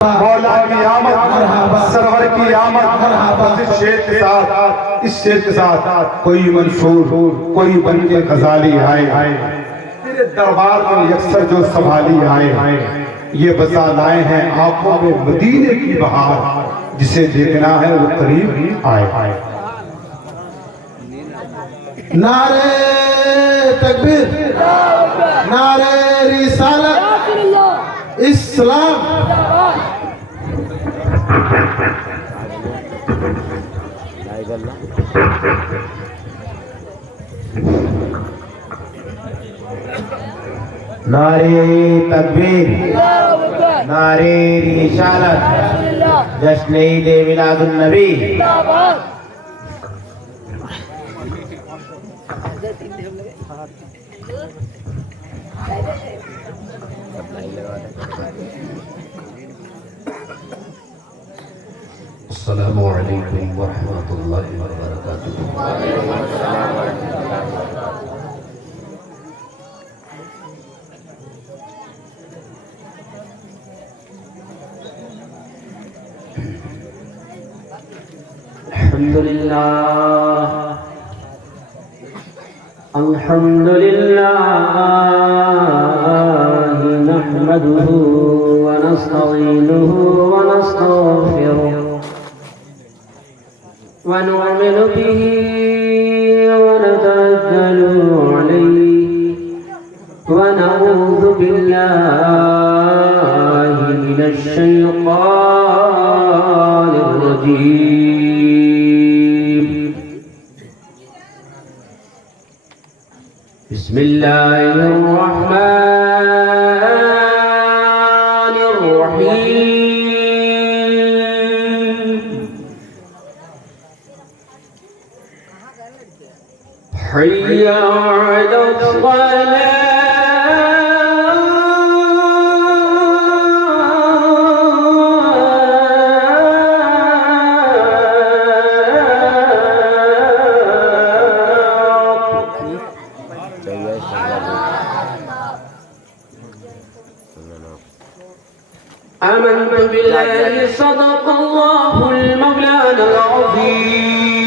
मौला की आमद, सरवर की आमद। इस शेर के साथ, इस शेर के साथ कोई मंसूर, कोई बन के गजाली आए, तेरे दरबार में यकसर जो संभाली आए, ये बता लाए हैं आंखों में मदीने की बहार, जिसे देखना है वो करीब आए। नारे तकबीर, नारे रिसालत, इस्लाम। नारे तकबीर, नारे रिसालत, जश्न ईद मिलादुन नबी। अस्सलामु अलैकुम व रहमतुल्लाहि व बरकातुहू। अल्हम्दुलिल्लाह, अल्हम्दुलिल्लाह नहमदुहु व नस्तईनुहु व नस्तगफिरुह व नु'मिनु बिही व नतवक्कलु अलैहि व नऊज़ु बिल्लाहि मिनश शैतानिर रजीम। बिस्मिल्लाहिर रहमानिर रहीम। हय्या अलस्सलाह, आमन्तु बिल्लाहि सदक़ल्लाहुल मौलाना अज़ीम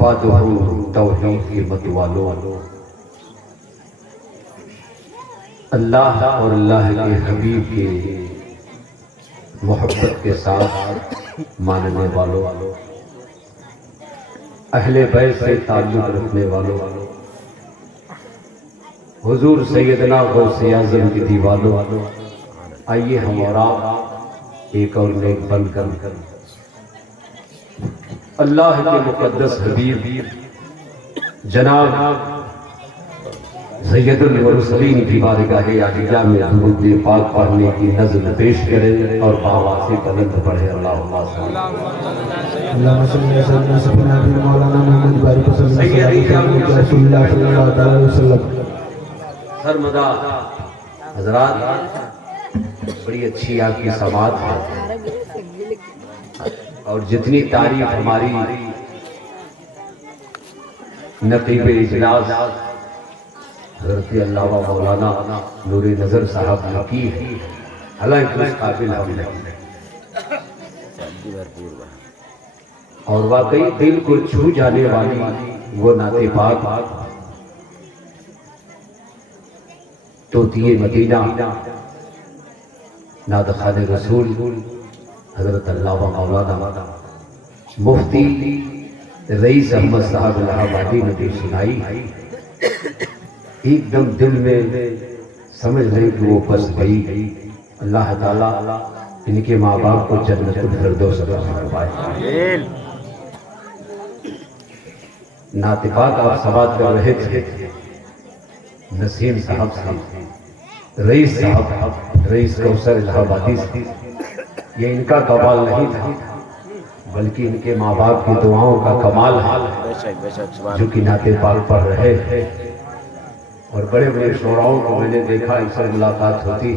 बादहू तौहीद के मतवालों, अल्लाह और अल्लाह के हबीब के मोहब्बत के साथ मानने वालों, अहले बैत से ताल्लुक़ रखने वालों, हुजूर सैयदना गौसे आज़म की दीवानों, आइए हम और आप एक और नेक बनकर अल्लाह के मुक़द्दस हबीब जनाब सैयदुल मुरसलीन की बारगाह आलिया में दुरूद पाक पढ़ने की नज़्म पेश करें और आवाज़ से बुलंद पढ़े। अल्लाहुम्मा सल्ली अला सय्यिदना मौलाना मुहम्मद बारिक सल्लल्लाहु अलैहि वसल्लम। सरमदा हज़रात, बड़ी अच्छी आपकी समात है और जितनी तारीफ हमारी नक़ीब इजलास हज़रत अल्लामा मौलाना नूरे नज़र साहब ने की है, हालांकि उस काबिल हम नहीं, और वाकई दिल को छू जाने वाली वो नाते पाक तोतिए मदीना नादखाने रसूल हज़रत अल्लामा मौलाना मुफ्ती रईस अहमद साहब इलाहाबादी ने भी सुनाई, एकदम दिल में समझ लें कि वो बस गई। अल्लाह ताला इनके माँ बाप को जन्नतुल फिरदौस अता फरमाए। नातिपाक आप सवाल कर रहे थे, नसीम साहब से रईस साहब, रईस कौसर इलाहाबादी से, ये इनका कमाल नहीं था बल्कि इनके माँ बाप की दुआओं का कमाल है जो कि नाते पाक पढ़ रहे हैं। और बड़े बड़े शोराओं को मैंने देखा, इनसे मुलाकात होती,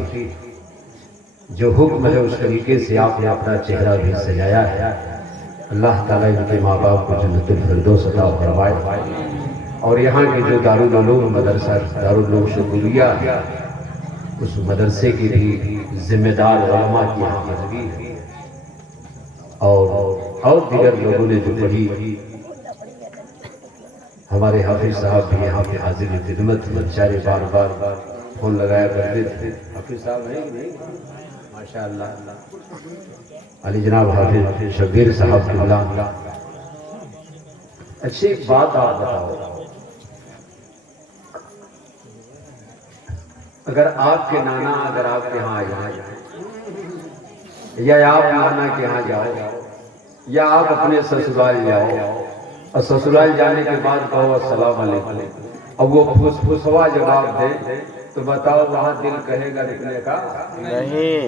जो हुक्म है उस तरीके से आपने अपना चेहरा भी सजाया है। अल्लाह ताला इनके माँ बाप को जन्नतुल फिरदौस अता फरमाए। और यहाँ के जो दारुल उलूम मदरसा दारुल उलूम शुक्रिया, उस मदरसे की भी जिम्मेदार उलमा की यहाँ हाज़िरी है और दीगर लोगों ने जो पढ़ी, हमारे हाफिज साहब भी यहाँ पे हाजिर खिदमत में, बेचारे बार बार फोन लगाया करते थे। हाफिज साहब नहीं माशाअल्लाह, अली जनाब हाफिज शबीर साहब किबला। अच्छी एक बात आप बताओ, अगर आपके नाना अगर आपके यहाँ आ जाए या आप नाना के यहाँ जाओ या आप अपने ससुराल जाओ और ससुराल जाने के बाद कहो अस्सलाम वालेकुम और वो फुसफुसवा जवाब दे, तो बताओ वहाँ दिल कहेगा निकलने का? नहीं,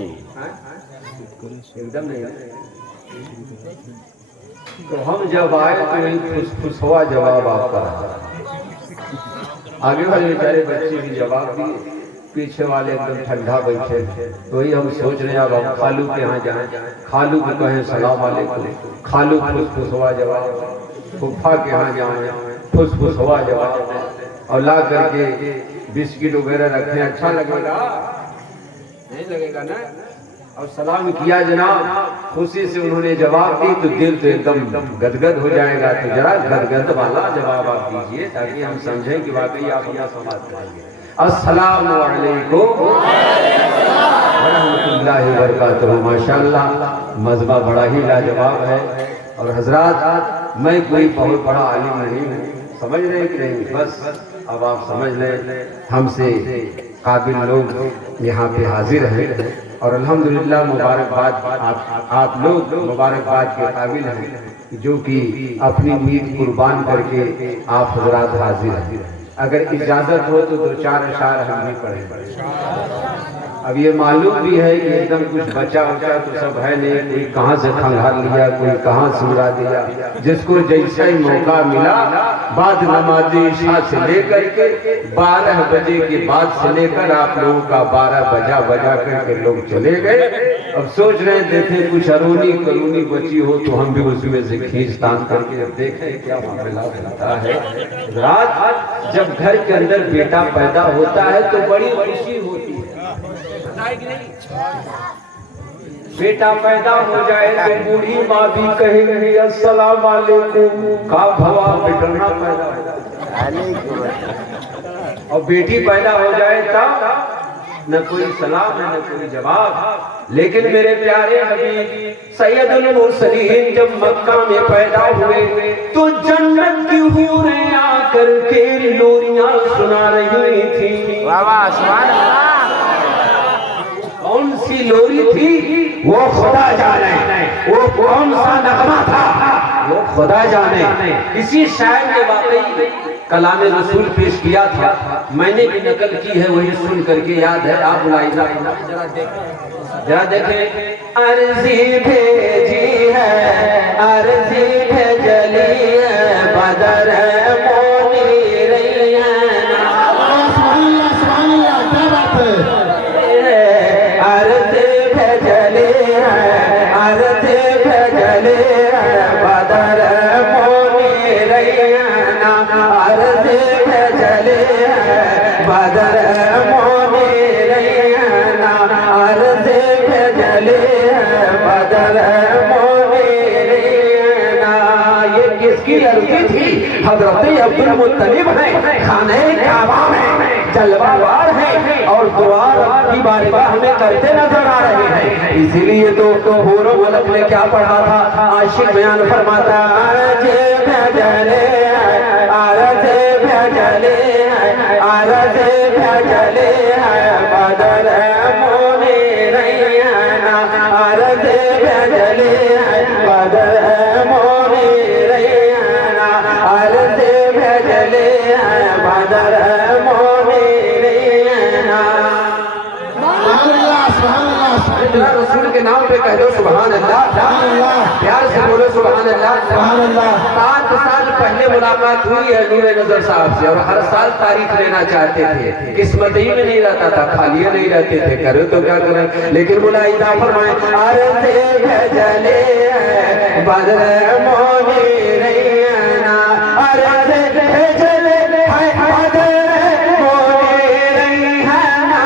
एकदम नहीं। तो हम जब आए तो वही फुसफुसवा जवाब आपका, आगे वाले बेचारे बच्चे भी जवाब दिए, पीछे वाले एकदम ठंडा बैठे। तो वही हम सोच रहे हैं अब हम खालू के यहाँ जाएं, खालू को कहें सलाम वालेकुम, खालू फुसफुसवा जवाब, फुफा के यहाँ जाएं, फुसफुसवा जवाब, और ला करके बिस्किट वगैरह रखें, अच्छा लगेगा? नहीं लगेगा ना? और सलाम किया जनाब, खुशी से उन्होंने जवाब दी तो दिल तो एकदम गदगद हो जाएगा। तो जरा गदगद वाला जवाब आप दीजिए ताकि हम समझें कि वाकई आप यहाँ समाज करेंगे। अस्सलामु अलैकुम वरहमतुल्लाहि वबरकातुहू। माशाअल्लाह, मज़बा बड़ा ही लाजवाब है। और हजरात, मैं कोई बहुत बड़ा आलिम नहीं हूँ, समझ रहे कि नहीं? बस अब आप समझ लें, हमसे काबिल लोग यहाँ पे हाजिर हैं और अल्हम्दुलिल्लाह मुबारकबाद, आप लोग मुबारकबाद के काबिल हैं जो कि अपनी नीयत कुर्बान करके आप हजरात हाजिर हैं। अगर इजाजत हो तो दो चार अशार हम भी पढ़ें। अब ये मालूम भी है कि एकदम कुछ बचा उचा तो सब है नहीं, कोई कहाँ से खंगाल लिया, कोई कहाँ से उड़ा दिया, जिसको जैसा ही मौका मिला बाद नमाज़ी इशा से लेकर के 12 बजे के बाद से लेकर आप लोगों का 12 बजा करके लोग चले गए। अब सोच रहे हैं देखें कुछ अरूनी करूनी बची हो तो हम भी उसमें से खींच तान करके देखें क्या मामला बनता है। रात जब घर के अंदर बेटा पैदा होता है तो बड़ी खुशी होती है, बेटा पैदा हो जाए तो बूढ़ी माँ भी कहेगी अस्सलाम वालेकुम, का भवा बेटना पैदा हो, और बेटी पैदा हो जाए तब न कोई सलाम है न कोई जवाब। लेकिन मेरे प्यारे हबीब सैयदुल मुरसलीन जब मक्का में पैदा हुए तो जन्नत की हूरें आकर के लोरियां सुना रही थी। वाह वाह, सुभान अल्लाह। कौन सी लोरी थी वो खुदा जाने, वो कौन सा नगमा था वो खुदा जाने। इसी शायर ने वाकई कलाम रसूल पेश किया था, मैंने भी नकल की है, वही सुन करके याद है। आप बुलाइए जरा देखें। अर्जी भेजी है, अर्जी भेजली है, बदर मोनी रही है। अर्ज भेजले है, अर्ज भेजले है, बदर मोनी रैना, अर्ज भेजले है, बदर मोनी रैना, अर्ज भेजले है, बदर मोनी रैना। ये किस इसकी अर्जी थी। हजरत अब्दुल मुत्तलिब है, खाने काबा में जलवावार है और दुआ की बारगाह हमें करते नजर आ रहे हैं। इसीलिए तो हूरो मलक ने क्या पढ़ा था, आशिक बयान फरमाता आरज़े भजले आरज़े भजले आरज़े भजले बदर मोने रैना आरज़े भजले बदर मोने रैना आरज़े भजले बदर मोने रैना। जरा रसूल के नाम पे कह दो सुभान अल्लाह, प्यार से बोलो सुभान अल्लाह। 7 साल पहले मुलाकात हुई है नूर नजर साहब से और हर साल तारीख लेना चाहते थे, किस्मत ही में नहीं रहता था, खाली नहीं रहते थे, करो तो क्या करें। लेकिन मुलाइदा फरमाए आरज़े भजले बदर मोने रैना आरज़े भजले बदर मोने रैना।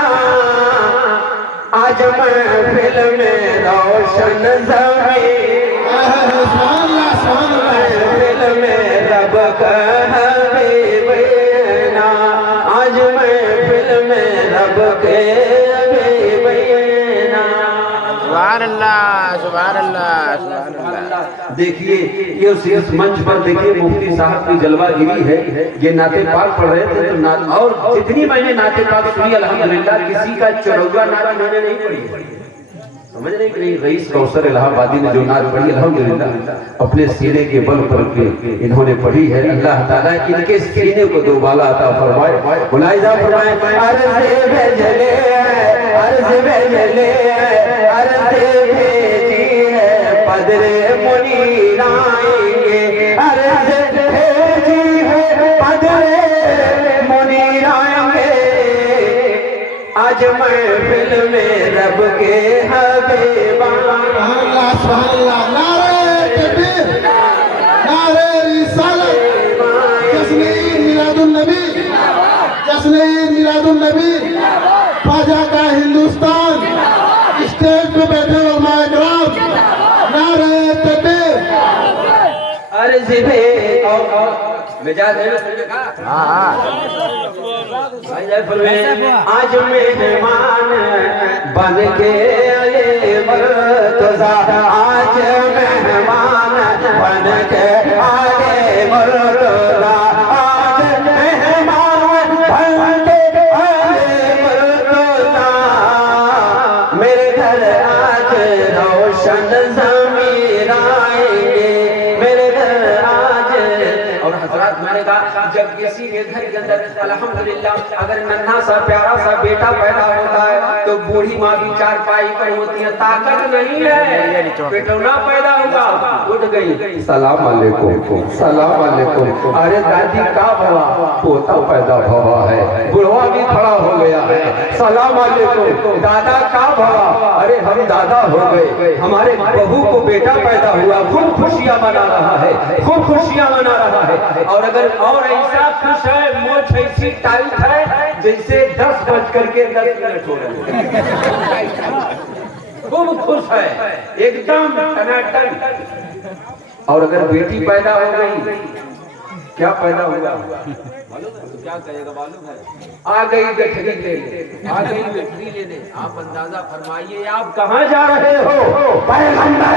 आज महफिल में रोशन ज़मीं महफिल में रब का हबीब ना आज महफिल में रब के हबीब ना। सुभान अल्लाह सुभान अल्लाह सुभान अल्लाह। देखिए ये इस मंच पर देखिए मुफ्ती साहब की जलवागिरी है, ये नाते पाक पढ़ रहे थे तो और जितनी मैंने नाते पाक सुनी अल्हम्दुलिल्लाह किसी का 54 नात मैंने नहीं पढ़ी, समझ नहीं। रईस कौसर इलाहाबादी ने जो नात पढ़ी अल्हम्दुलिल्लाह अपने सीने के बल पर के इन्होंने पढ़ी है। अल्लाह ताला इनके सीने को दोबाला अता फरमाए। मुलाहिजा फरमाए अर्ज़े भजले अर्ज़े भजले अर्ज़े भेजी है पदरे मुनीर आएंगे अर्ज़े भेजी है पदरे मुनीर आएंगे। आज महफिल में रब के हबीबा नारे तकबीर नारे रिसालत जश्न मिलादुन नबी जश्न मिलादुन नबी ख्वाजा का हिंदुस्तान स्टेज पे बैठे उलमाए किराम नारे तकबीर। अर्ज़ भे मिजाज है आज मेहमान बन के आए मुर्तज़ा आज मेहमान बन के आए मुर्तज़ा आज मेहमान बन के आए मुर्तज़ा मेरे घर आज रोशन ज़मीर आएंगे मेरे घर आज। और हजरात मैंने कहा जब किसी के घर के अंदर अल्हम्दुलिल्लाह अगर नन्हा सा प्यारा सा बेटा पैदा होता है तो बूढ़ी माँ भी चारपाई पर होती है, ताकत नहीं है, बेटौना पैदा हुआ उठ गई सलाम अलैकुम सलाम अलैकुम। अरे दादी का भवा पोता पैदा हुआ है, बुढ़वा भी खड़ा हो गया है सलाम अलैकुम। दादा का भवा अरे हम दादा हो गए, हमारे बहू को बेटा पैदा हुआ, खूब खुशियां मना रहा है, खूब खुशियां मना रहा है। और अगर और ऐसा खुश है मोछ ऐसी टाइट है जैसे 10:10 हो रहे हैं, खूब खुश है एकदम टनाटन। और अगर बेटी पैदा हो गई क्या पैदा होगा क्या कहेगा मालूम है? आ गई गठरी लेने आ गई गठरी लेने। आप अंदाजा फरमाइए आप कहाँ जा रहे हो? पैगंबर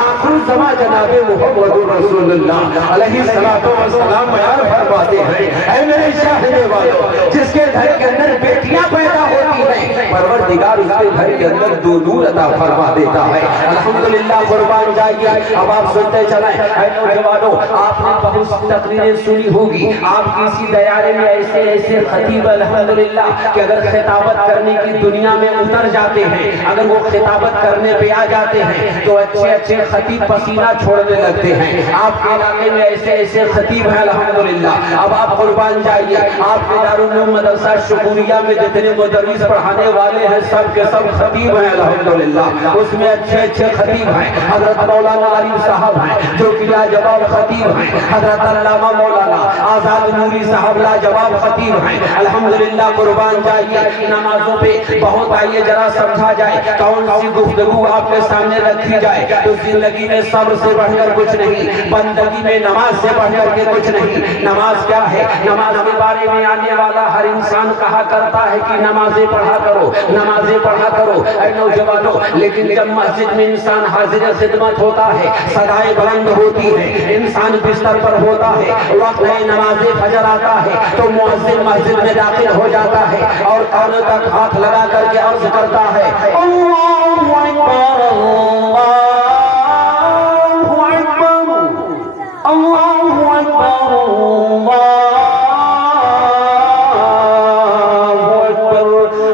आखिर ज़मां जनाबे मुहम्मद रसूलुल्लाह अलैहि सलातो व सलाम बयान फरमाते हैं ऐ मेरे चाहने वालों जिसके घर के अंदर बेटियां पैदा होती हैं परवरदिगार उसके घर के अंदर दो नूर अता फरमा देता है। अल्हम्दुलिल्लाह कुर्बान जाइए। अब आप सुनते चलें ऐ नौजवानों आपने बहुत तकरीरें सुनी होगी, आप किसी दयारे में ऐसे ऐसे खतीब अल्हम्दुलिल्लाह कि अगर खिताबत करने की दुनिया में उतर जाते हैं, अगर वो खिताबत करने पे आ जाते हैं तो अच्छे अच्छे खतीब पसीना छोड़ने लगते हैं। आपके इलाके में ऐसे ऐसे खतीब हैं अल्हम्दुलिल्लाह। अब आप कुर्बान जाइए, आपके दारुल उलूम मदरसा शुक्रिया में जितने मुदर्रिस पढ़ाने वाले हैं सब के सब खतीब हैं अल्हम्दुलिल्लाह। उसमें अच्छे अच्छे खतीब हैं। हजरत मौलाना आरिफ साहब हैं जो कि लाजवाब खतीब हैं। हजरत अल्लामा मौलाना आजाद नूरी साहब लाजवाब खतीब हैं अल्हम्दुलिल्लाह। कुर्बान जाइए नमाजों पे बहुत आइए जरा समझा जाए कौन सी गुफ्तगू आपके सामने रखी जाए तो जिंदगी में सब्र से बढ़कर कुछ नहीं, बंदगी में नमाज से बढ़कर के कुछ नहीं। नमाज क्या है? नमाज के बारे में आने वाला हर इंसान कहा करता है कि नमाजें पढ़ा करो, नमाजें पढ़ा करो ऐ नौजवानों। लेकिन जब मस्जिद में इंसान हाजिर खिदमत होता है, सदाएं बुलंद होती है, इंसान बिस्तर पर होता है, वक्त है नमाज़े फजर आता है तो मुअज्जिन मस्जिद में दाखिल हो जाता है और कानों तक हाथ लगा करके अर्ज करता है अल्लाहु अकबर अल्लाहु अकबर अल्लाहु अकबर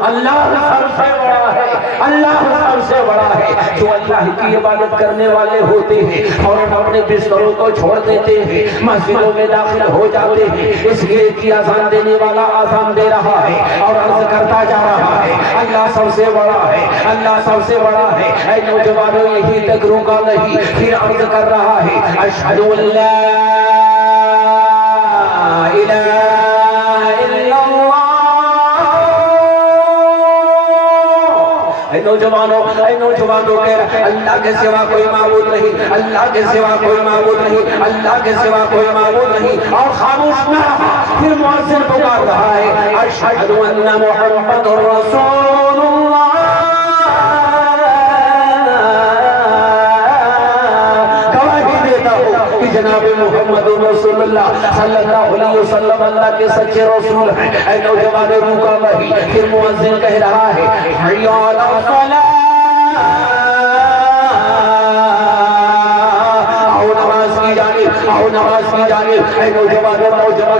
अल्लाह सबसे बड़ा है, अल्लाह सबसे बड़ा है। जो अल्लाह की इबादत करने वाले होते हैं और अपने बिस्तरों को छोड़ देते हैं, मस्जिदों में दाखिल हो जाते हैं, इसलिए कि अज़ान देने वाला अज़ान दे रहा है और अर्ज करता जा रहा है अल्लाह सबसे बड़ा है, अल्लाह सबसे बड़ा है। ऐ नौजवानों यही तक रुका नहीं, फिर अर्ज कर रहा है अशहदु अल्ला इलाहा इल्लल्लाह। नौजवानों के अल्लाह के सिवा कोई माबूद नहीं, अल्लाह के सिवा कोई माबूद नहीं, अल्लाह के सिवा कोई माबूद नहीं। और खामोश न रहा, फिर मुअज्जिन पुकार रहा है अशहदु अन्ना मुहम्मदुर रसूलुल्लाह। गवाही देता हूँ कि जनाब मुहम्मद रसूलुल्लाह सल्लल्लाहु अलैहि वसल्लम अल्लाह के सच्चे रसूल हैं। ऐ नौजवान रुका नहीं, फिर मुअज्जिन कह रहा है हय्या अला सलाह, आओ नमाज की जानिब, आओ नमाज की जानिब। ऐ नौजवान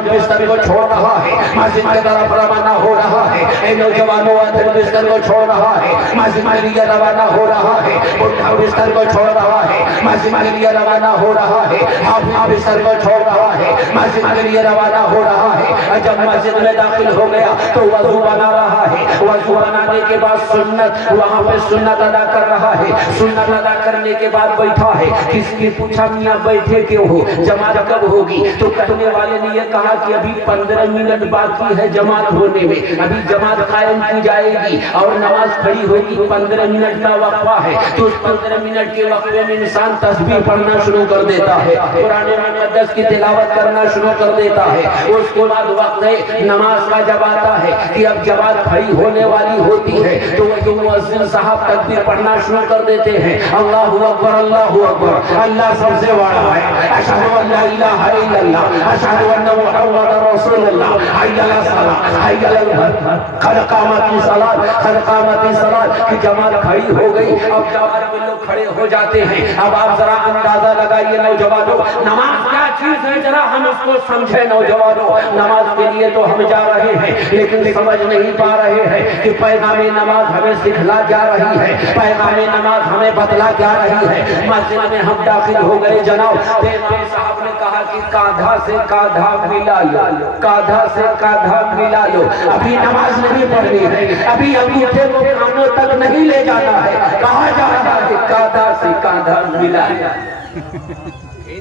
बिस्तर को छोड़ रहा है, मस्जिद की तरफ रवाना हो रहा है। ऐ नौजवानों बिस्तर को छोड़ रहा है, मस्जिद के लिए रवाना हो रहा है। बुढ़ा बिस्तर को छोड़ रहा है, मस्जिद के लिए रवाना हो रहा है। हाफिज बिस्तर को छोड़ रहा है, मस्जिद के लिए रवाना हो रहा है। जब मस्जिद में दाखिल हो गया तो वजू बना रहा है, वजू बनाने के बाद सुन्नत वहाँ पे सुन्नत अदा कर रहा है। सुन्नत अदा करने के बाद बैठा है। किसकी पूछा मियाँ बैठे क्यों हो, जमात कब होगी? तो कहने वाले ने यह कहा कि अभी 15 मिनट बाकी है जमात होने में, अभी जमात कायम की जाएगी और नमाज खड़ी होगी। 15 मिनट का वक्फा है तो उस 15 मिनट के वक्फे में इंसान तस्बीह पढ़ना शुरू कर देता है, कुरान मुक़द्दस की तिलावत करना शुरू कर देता है। उसके बाद वक्त है नमाज का जब आता है कि अब जमात खड़ी होने वाली होती है तो वही मुअज्जिन साहब तकबीर पढ़ना शुरू कर देते हैं अल्लाहु अकबर अल्लाहु अकबर, अल्लाह सबसे बड़ा है। अशहदु अल्ला इलाहा इल्लल्लाह अशहदु अन्ना मुहम्मदर रसूलुल्लाह, हय्या अला सलाह हय्या अल फलाह, कद कामती सलात कद कामती सलात। कि जमात खड़ी हो गई, अब जमात में लोग खड़े हो जाते हैं। अब आप जरा अंदाजा लगाइए नौजवानों, नमाज क्या चीज है जरा हम उसको समझे नौजवानों। नमाज के लिए तो हम जा रहे हैं लेकिन समझ नहीं पा रहे हैं कि पैगामे नमाज हमें सिखला जा रही है, पैगामे नमाज हमें बतला जा रही है। मस्जिद में हम दाखिल हो गए जनाब, तो इमाम साहब ने कहा कि कांधा से कांधा मिला लो, कांधा से कांधा मिला लो। अभी नमाज नहीं पढ़नी है, अभी अंगूठे को कानों तक नहीं ले जाना है, कहा जा रहा है कांधा से कांधा मिला लो।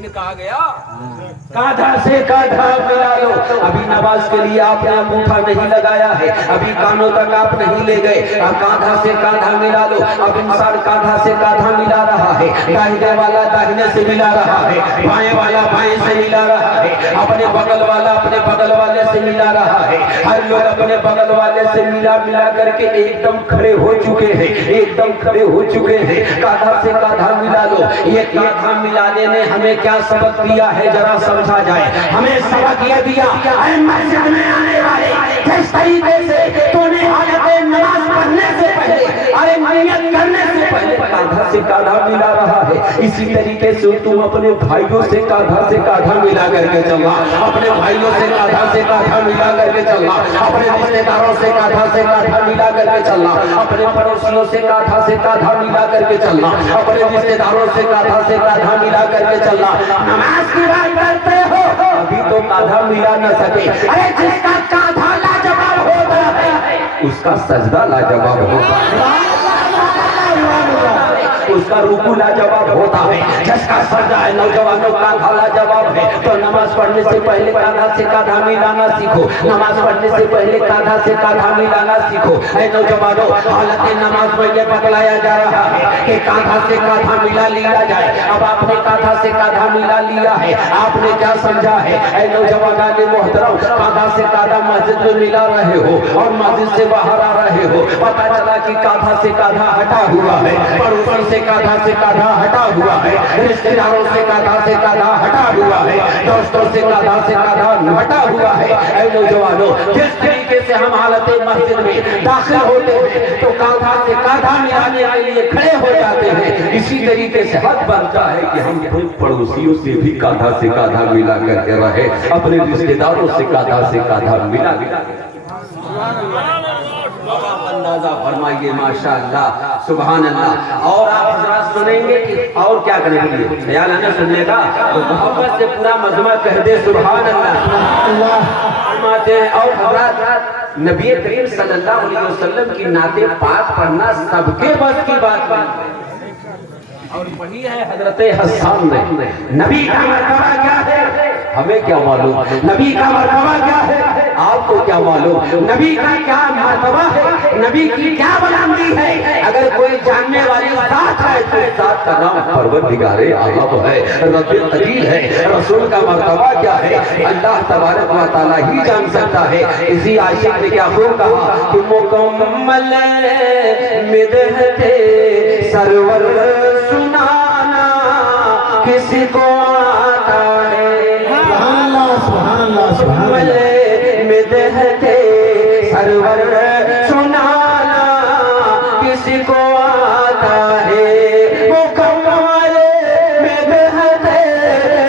कहा गया कांधा से कांधा मिला लो। अभी नमाज के लिए आपने अंगूठा नहीं लगाया है, अभी कानों तक आप नहीं ले गए, कांधा से कांधा मिला लो। अब इंसान कांधा से कांधा मिला रहा है, दाहिने वाला दाहिने से मिला रहा है, बाएं वाला बाएं से मिला रहा है, अपने बगल वाला अपने बगल वाले से मिला रहा है। हर लोग अपने बगल वाले से मिला मिला करके एकदम खड़े हो चुके हैं, एकदम खड़े हो चुके हैं। कांधा से कांधा मिला लो। ये कांधा मिलाने ने हमें क्या सबक दिया है जरा समझा जाए। हमें सबक यह दिया मस्जिद में आने वाले किस तरीके से तूने हालत नमाज पढ़ने से पहले अरे नियत करने से पहले कांधा से कांधा मिला रहा है। इसी तरीके से तुम अपने भाइयों से कांधा मिला करके चलना, अपने भाइयों से कांधा मिला करके चलना, अपने रिश्तेदारों से कांधा मिला करके चलना, अपने पड़ोसियों से कांधा मिला करके चलना, अपने रिश्तेदारों से कांधा मिला करके चलना। नमाज की बात करते हो अभी तो कांधा मिला न सके, अरे जिसका कांधा लाजवाब होता है उसका सजदा लाजवाब होता है, उसका रुकू लाजवाब होता है, जिसका सजदा है नौजवानों कांधा लाजवाब है। तो नमाज पढ़ने से पहले कांधा से कांधा मिलाना सीखो, नमाज पढ़ने से पहले कांधा से कांधा मिलाना सीखो। ऐ नौजवानों, हालत नमाज में ये बतलाया जा रहा है कि कांधा से कांधा मिला लिया जाए। अब आपने कांधा से कांधा मिला लिया है, आपने क्या समझा है? ऐ नौजवान मोहतरम, कांधा से कांधा मस्जिद में मिला रहे हो और मस्जिद से बाहर आ रहे हो, पता चला कि कांधा से कांधा हटा हुआ है, पड़ोसी से कांधा से कांधा हटा हुआ है, रिश्तेदारों से कांधा से कांधा हटा हुआ है, दोस्तों से कांधा से कांधा हटा हुआ है। ऐ नौजवानों, जिस तरीके से हम हालत मस्जिद में दाखिल होते हैं तो कांधा से कांधा मिलाने के लिए खड़े हो जाते हैं, इसी तरीके से हक बनता है कि हम खुद पड़ोसियों से भी कांधा से कांधा मिला करके रहे, अपने रिश्तेदारों से कांधा मिला अंदाजा फरमाइए। माशाअल्लाह, सुभान अल्लाह। और आप हजरात सुनेंगे कि और क्या करेंगे, ख्याल है ना सुनने का, तो मोहब्बत से पूरा मजमा कह दे सुभान अल्लाह फरमाते हैं। और हजरात नबी करीम सल्लल्लाहु अलैहि वसल्लम की नाते पाक पढ़ना सबके बस की बात है, और वही है हजरत हसन ने। नबी का मर्तबा क्या है हमें क्या मालूम, नबी का मर्तबा क्या है आपको क्या मालूम, नबी का क्या मर्तबा है, नबी की क्या बुलंदी है। अगर कोई जानने वाली बात है तो इस बात का नाम परवरदिगारे आलम है, रब्बुल अजीज है। रसूल का मर्तबा क्या है अल्लाह तबारक व तआला ही जान सकता है। इसी आशिक ने क्या खूब कहा कि मुकम्मल मिदहते सरवर सुनाना किसी को आता है, मुकम्मल मिदहते सरवर सुनाना किसी को आता है, मुकम्मल मिदहते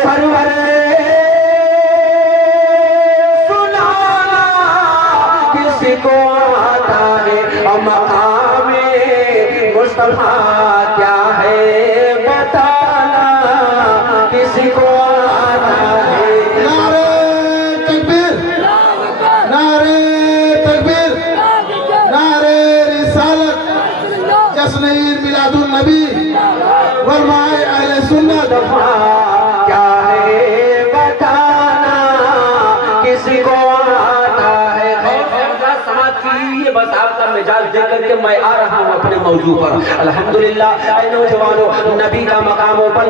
सरवर सुनाना किसी को आता है। और मकामे मुस्तफा क्या है बताना किसी को आता है। नारे तकबीर, नारे तकबीर, नारे रिसालत, जश्न ईद मिलादुन नबी वरमाए अहले सुन्नत। क्या है बताना किसी को आता है। समाज की ये बस आपका मिजाज देख करके मैं आ रहा हूँ अपने मौजू पर। अल्हम्दुलिल्लाह नौजवानों, नबी का मकामों पर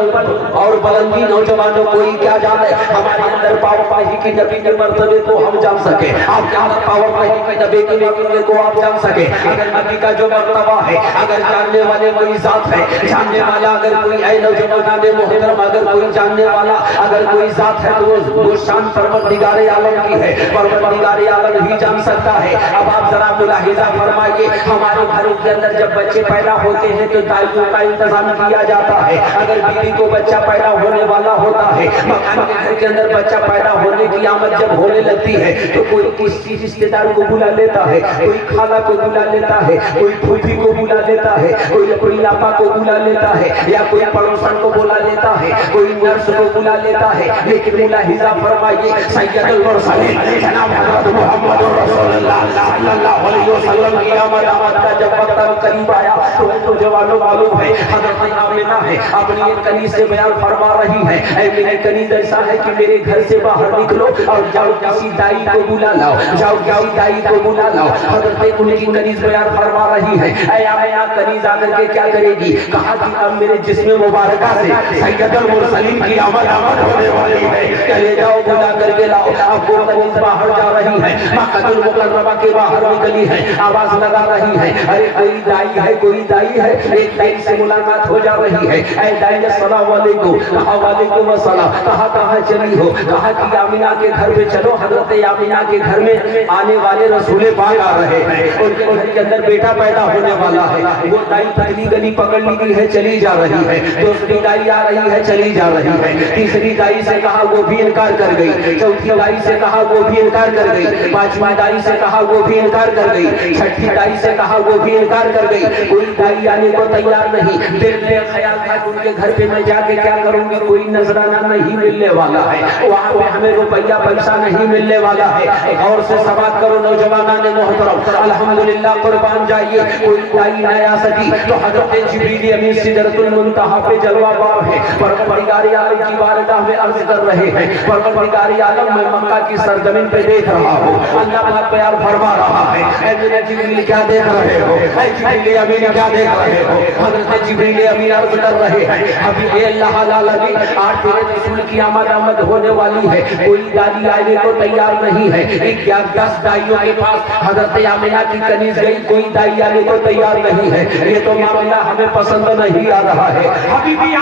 और बुलंदी नौजवानों कोई क्या जाने, हमारे अंदर पावर पाही की नबी के मर्तबे को हम जान सके, आपके अंदर पावर पाही की नबी के मर्तबे को आप जान सके। अगर नबी का जो मर्तबा है, अगर जानने वाले कोई जात है, जानने वाला अगर कोई है नौजवान मोहतरम, अगर कोई जानने वाला अगर कोई जात है तो वो शान परवरदिगारे आलम की है, परवरदिगारे आलम ही जान सकता है। अब आप जरा मुलाहिजा फरमाइए, हमारे घरों के अंदर जब बच्चे पैदा होते हैं तो दाइयों का इंतजाम किया जाता है। अगर बीवी को बच्चा पैदा होने वाला होता है, मकान के घर के अंदर बच्चा पैदा होने की आमद जब होने लगती है तो कोई किसी रिश्तेदार को बुला लेता है, कोई खाला को बुला लेता है, कोई फूफी को बुला लेता है, कोई अपनी लापा को बुला लेता है, या कोई पड़ोसन को बुला लेता है, कोई नर्स को बुला लेता है। लेकिन मुलाहिजा फरमाइए, सैयदुल मुरसलीन जनाब हज़रत मुहम्मद रसूलुल्लाह सल्लल्लाहु अलैहि वसल्लम की आमद का जब वक्त करीब आया तो जवानों मालूम है हज़रत आमिना है अपनी एक कनीज से बयान फरमा रही है, ऐ मेरी कनीज ऐसा है कि मेरे घर से बाहर निकलो और जाओ किसी दाई को बुला लाओ, जाओ किसी दाई को बुला लाओ। हज़रत उनकी कनीज बयान फरमा रही है, ऐ आमिना कनीज आकर के क्या करेगी, कहा कि अब मेरे जिस्म मुबारका से सैयदुल मुरसलीन की आमद होने वाली है, चले जाओ बुला करके लाओ। अब वो कनीज बाहर जा रही है, मक्कातुल मुकर्रमा के बाहर निकली है, आवाज लगा रही है, अरे कोई दाई है, कोई दाई है। एक दाई से मुलाकात हो जा रही है, ऐ दाई अस्सलाम वालेकुम, कहा वालेकुम अस्सलाम, कहाँ चली हो, कहा कि आमिना के घर पे चलो, हजरत आमिना के घर में आने वाले रसूले पाक आ रहे हैं, उनके घर के अंदर बेटा पैदा होने वाला है। वो दाई पतली गली पकड़ ली है, चली जा रही है। दूसरी दाई आ रही है, चली जा रही है। तीसरी दाई से कहा, वो भी इनकार कर गई। चौथी दाई से कहा वो भी इनकार कर गई, पांचवी दाई से कहा वो भी इनकार कर गई, छठी दाई से कहा वो भी इनकार कर गई। कोई दाई आने को तैयार नहीं। दिल में ख्याल था कि उनके घर पे मैं जाके क्या करूंगी, कोई नजराना नहीं मिलने वाला है, वहां पे हमें रुपया पैसा नहीं मिलने वाला है। और से समाप्त करो नौजवाना ने मोहतरम, अल्हम्दुलिल्लाह कुर्बान जाइए। कोई दाई न आ सकी तो हजरत जिब्रील अमीन सिदरतुल मुंतहा पे जलवाबार है, परवरदिगार आलम की बारगाह में अर्ज कर रहे हैं, परवरदिगार आलम मैं मक्का की सरजमीन पे देख रहा हूँ, अल्लाह पाक प्यार फरमा रहा है, ऐ मेरे जिब्रील क्या देख रहे हो, ऐ जिब्रील अमीन क्या देख रहे हो। हजरत जिब्रील अमीन अर्ज कर रहे हैं, अभी ये अल्लाह लालमी आज तेरे रसूल की आमद होने वाली है, कोई दाई आने को तैयार नहीं है। 11-10 दाइयों के पास हजरत आमिना की कनीज गई, कोई दाई आने को तैयार नहीं है। ये तो मामला हमें पसंद नहीं आ रहा है। अभी भी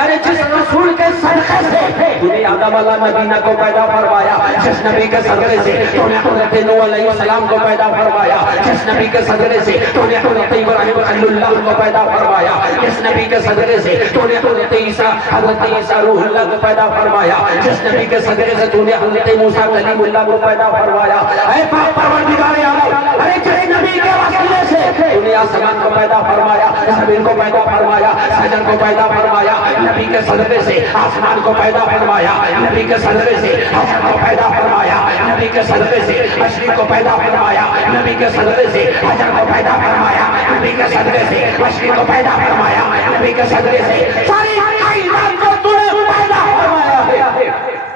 अरे जिस रसूल के सदक़े से तूने आदम नबीना को पैदा फरमाया, जिस नबी के सदक़े से तूने हज़रत नूह अलैहिस्सलाम को पैदा फरमाया, जिस नबी के सदक़े से तूने हज़रत इब्राहीम खलीलुल्लाह को पैदा फरमाया, जिस नबी के सदक़े से तूने हज़रत ईसा रूहुल्लाह को पैदा फरमाया, जिस नबी के सदक़े से तूने हज़रत मूसा कलीमुल्लाह को पैदा फरमाया। ऐ पाक परवरदिगार आलम, अरे जिस नबी के वसीले से तूने आसमान को पैदा फरमाया, ज़मीन को पैदा फरमाया, शजर को पैदा फरमाया, नबी के सदक़े से आसमान को पैदा फरमाया, नबी के सदक़े से हसन को पैदा फरमाया, नबी के सदक़े से मशरिक़ को पैदा फरमाया, नबी के सदक़े से हजर को पैदा फरमाया, नबी के सदक़े से मशरिक़ को पैदा फरमाया, नबी के सदक़े से सारी कायनात को तूने पैदा फरमाया है।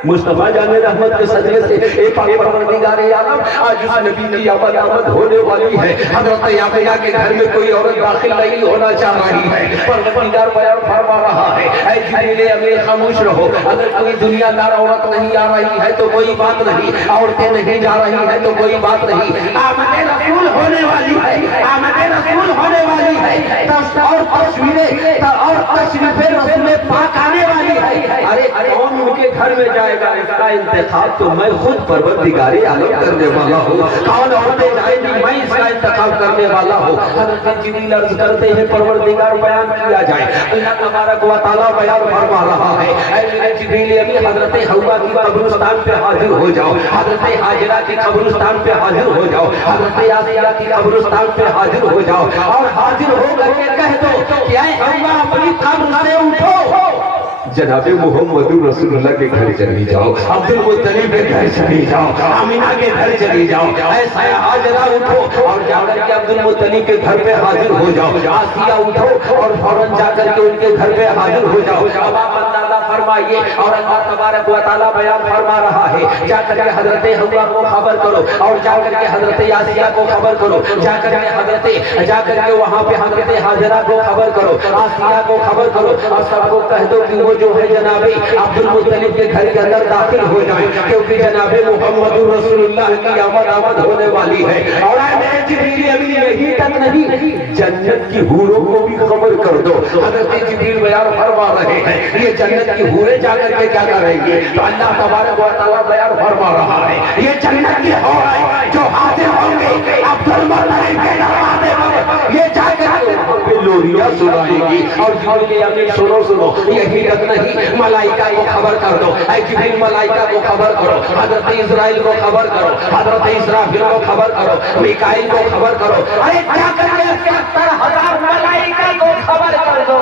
मुस्तफा जाने रहमत के सदक़े से एक परवरदिगार आलम आज उस नबी की आमद होने वाली है। हज़रत आमिना के घर में कोई औरत दाखिल नहीं होना चाह रही है, परवरदिगार बयान फरमा रहा है, ऐ जिब्रील अमीन खामोश रहो, अगर कोई दुनियादार औरत नहीं आ रही है तो कोई बात नहीं, औरतें नहीं जा रही है तो कोई बात नहीं, आमद रसूल होने वाली है, आमद रसूल होने वाली है, और तस्वीरें और तशरीफे रसूल पाक आने वाली है। अरे कौन उनके घर में जाएगा, इसका इंतखाब तो मैं खुद परवरदिगार आलम करने वाला हूँ। कौन औरतें जाएंगी, मैं इसका इंतखाब करने वाला हूँ। हज़रत जिब्रील अर्ज़ करते हैं परवरदिगार बयान किया जाए, अल्लाह तबारक व तआला बयान फरमा रहा है, ऐ मेरे जिब्रील अमीन हज़रत हव्वा की कब्रिस्तान पे हाजिर हो जाओ, हज़रत हाजिरा की कब्रिस्तान पे हाजिर हो जाओ, हज़रत आसिया की कब्रिस्तान पे हाजिर हो जाओ और हाजिर हो करके कह दो कि ऐ हव्वा अपनी कब्र से उठो, जनाबे मोहम्मद रसूलुल्लाह के घर चली जाओ, अब्दुल मुत्तलिब के घर चली जाओ, आमिना के घर चली जाओ, ऐसा हाजरा उठो और जाकर के अब्दुल मुत्तलिब के घर पे हाजिर हो जाओ, आसिया उठो और फौरन जाकर के उनके घर पे हाजिर हो जाओ। अब आप अंदाजा फरमाइए और अल्लाह तबारक व तआला बयान फरमा रहा है, जाकर के हजरत हव्वा को खबर करो और जाकर के हजरत आसिया को खबर करो, जाकर के वहां पे हजरत हाजरा को खबर करो, आसिया को खबर करो और सबको कह दो कि वो जो है जनाबे अब्दुल मुत्तलिब के घर के अंदर दाखिल हो जाए, क्योंकि जनाबे मोहम्मद रसूलुल्लाह की आमद होने वाली है। और मेरे जिब्रील अमीन यही तक नहीं, जन्नत की हूरों को भी खबर कर दो। हज़रत जिब्रील बयान फरमा रहे हैं, ये जन्नत की हूरें जाकर के क्या करेंगे, तो अल्लाह तबारक व तआला बयान फरमा रहा है, ये जन्नत की हूरें जो हाजिर होंगे अब्दुल मुत्तलिब के दरवाजे पर, ये जाकर के लोरियां सुनाएंगी और जिब्रील अमीन सुनो, यही तक नहीं, मलाइका को खबर कर दो, ऐ जिब्रील मलाइका को खबर करो, हजरत इस्राइल को खबर करो, हजरत इस्राफील को खबर करो, मिकाईल को खबर करो, अरे क्या करके 70,000 मलाइका को खबर कर दो।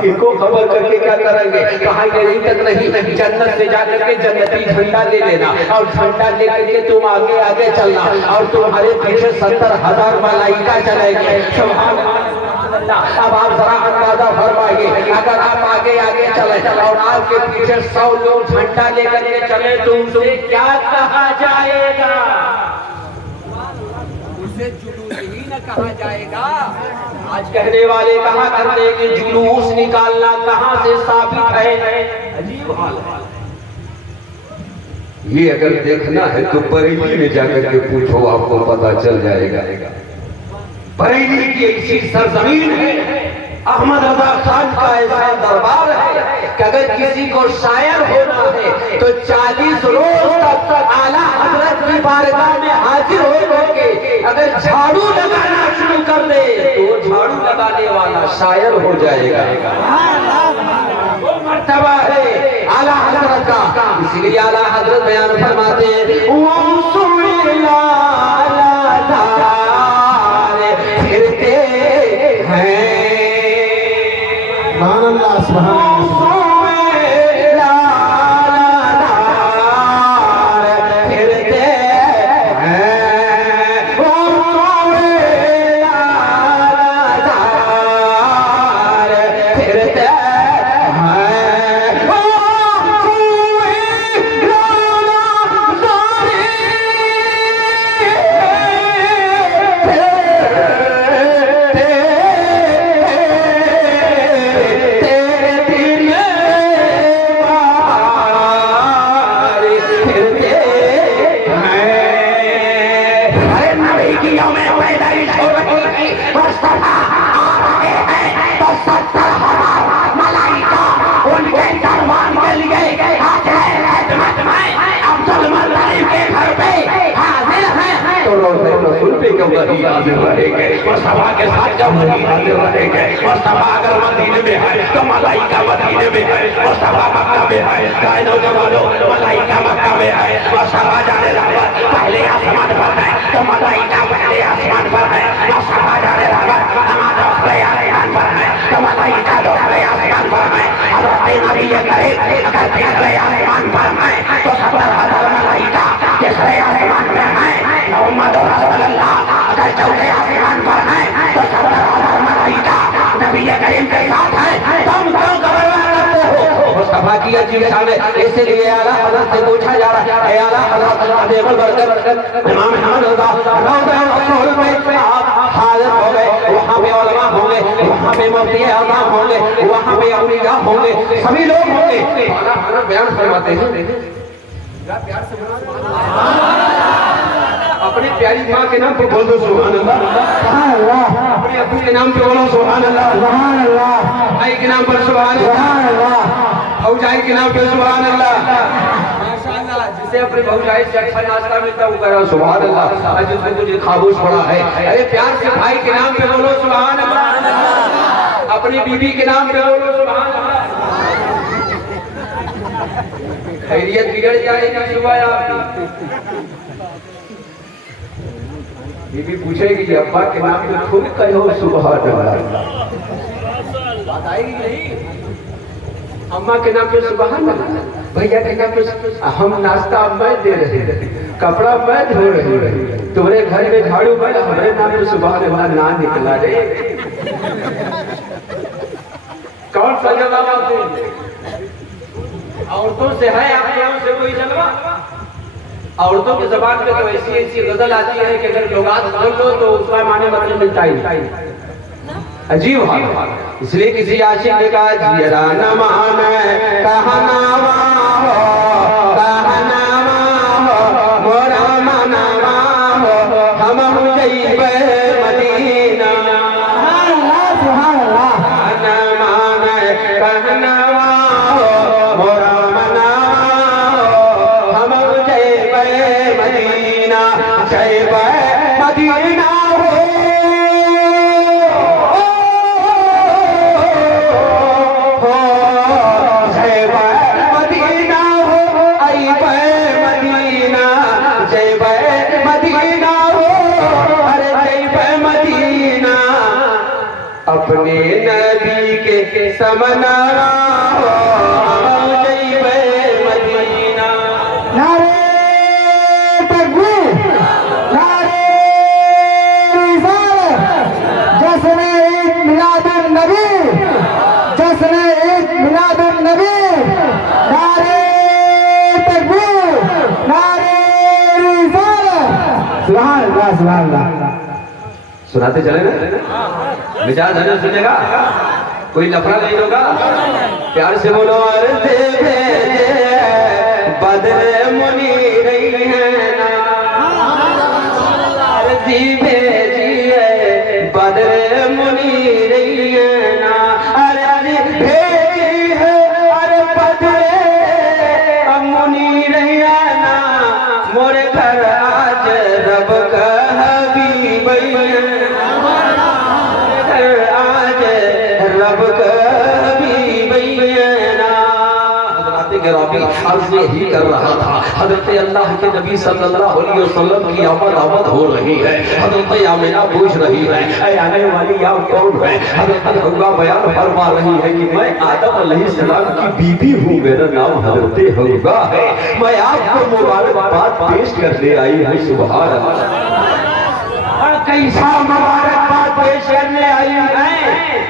किनको खबर करके क्या करेंगे, कहा यही तक नहीं, जन्नत से जाकर के जन्नती झंडा ले लेना और झंडा लेकर के तुम आगे आगे चलना और तुम्हारे पीछे 70,000 मलाइका चलेंगे। सुभान अल्लाह। अब आप जरा अंदाजा फरमाइए, अगर आप आगे आगे चले और आपके पीछे 100 लोग झंडा लेकर के चले तो उसे क्या कहा जाएगा, उसे जुलूस ही न कहा जाएगा। आज कहने वाले कहा करते हैं कि जुलूस निकालना कहां से साबित है, अजीब हाल है। ये अगर देखना है तो बरेली में जाकर के पूछो, आपको पता चल जाएगा। बरेली की ऐसी सरजमीन है, अहमद रजा खान का ऐसा दरबार है कि अगर किसी को शायर होना है तो 40 रोज तक आला हजरत की बारगाह में हाजिर होके अगर झाड़ू लगाना शुरू कर दे तो झाड़ू लगाने वाला शायर हो जाएगा। वो मर्तबा है आला हजरत का। इसलिए आला हजरत बयान फरमाते हैं फिरते हैं सुभान अल्लाह, सुभान अल्लाह। मुस्तफा के साथ जब हाजिर रहेंगे, मुस्तफा अगर मदीने में है तो मलाइका मदीने में है, मुस्तफा मक्का में है, कायनों जमानो मलाइका मक्का में है, मुस्तफा जाने लगा पहले आसमान पर है तो मलाइका पहले आसमान पर है, मुस्तफा जाने लगा नमाज दूसरे आसमान पर है तो मलाइका दूसरे आसमान पर है। हज़रत नबी करे अगर तीसरे आसमान पर है तो 70,000 मलाइका तीसरे आसमान में है। मोहम्मद रसूलुल्लाह अगर चौथे आसमान पर है तो 70,000 मलाइका नबी करीम के साथ है। तुम क्यों घबरा करते हो? मुस्तफा की अजीब शान है, इसलिए आला हज़रत से पूछा जा रहा है आला हज़रत अज़ीमुल बरकत इमाम अहमद रज़ा रौज़ा रसूल में आप हाज़िर हो गए, वहाँ पे उलमा होंगे, वहाँ पे मुफ्ती आज़म होंगे, वहाँ पे औलिया होंगे, सभी लोग होंगे। आला हज़रत बयान फरमाते हैं प्यार से बोलो अपनी प्यारी माँ के नाम पे बोल दो सुभान अल्लाह, सुभान अल्लाह। अपने अब्बू के नाम पे बोलो सुभान अल्लाह, सुभान अल्लाह। भाई के नाम पर सुभान अल्लाह, भौजाई के नाम पे सुभान अल्लाह। माशाअल्लाह, जिसे अपने भौजाई से अच्छा नाश्ता मिलता है वो कह रहा सुभान अल्लाह, और जिसमें तुझे खामोश पड़ा है अरे प्यार से भाई के नाम पे बोलो सुभान अल्लाह, अपनी बीवी के नाम पे बोलो सुभान अल्लाह। खैरियत बिगड़ जाएगी सुबह आपकी। बीबी पूछेगी अब्बा के नाम पे खुद कहो सुभान अल्लाह, बात आएगी नहीं? अम्मा के नाम पे सुभान अल्लाह, भैया के नाम पे हम नाश्ता मैं दे रहे, कपड़ा मैं धो रही, तुम्हारे घर में झाड़ू मैं, हमारे नाम पे सुभान अल्लाह ना निकला रे। कौन सा जवाब आपको औरतों से है? आप लोगों से कोई जलवा? औरतों की जबान में तो ऐसी ऐसी गजल आती है कि अगर लोगात बदल लो तो उसका माने मतलब मिलता ही अजीब हाल। इसलिए किसी आशिक ने कहा जियरा न माने कहनावा हो, कहनावा हो, मोरा मनावा हो, हम जइबे मदीना। सुभान अल्लाह, न माने कहनावा हो, मोरा अपने नबी के समना हो, हम जइबे मदीना। नारे तकबीर, नारे रिसालत, जश्न ईद मिलादुन नबी, जश्न ईद मिलादुन नबी। नारे तकबीर, नारे रिसालत। सुभान अल्लाह, सुभान अल्लाह। सुनाते चले ना, मिजाज है ना सुनेगा, कोई लफड़ा नहीं होगा। प्यार से बोलो अर्ज़े भेजे बदले मुनी रही है ना, अर्ज़ी भेजिए बदले मुनी रही है ना, अर्ज़ी भेजी है अरे बदले मुनी रही है ना, मोरे घर आज रब का हबीब रब कभी गिरामी अर्ज यही कर रहा था, हजरत अल्लाह के नबी सल्लल्लाहु अलैहि वसल्लम की आमद हो रही है। हजरत आमिना पूछ रही है, ऐ आने वाली आप कौन है? हजरत हव्वा बयान फरमा रही है कि मैं आदम अलैहिस्सलाम की बीबी हूँ, मेरा नाम हजरत हव्वा है, मैं आपको मुबारकबाद पेश करने आई हूँ। सुभान अल्लाह, कैसा मुबारकबाद पेश करने आई है?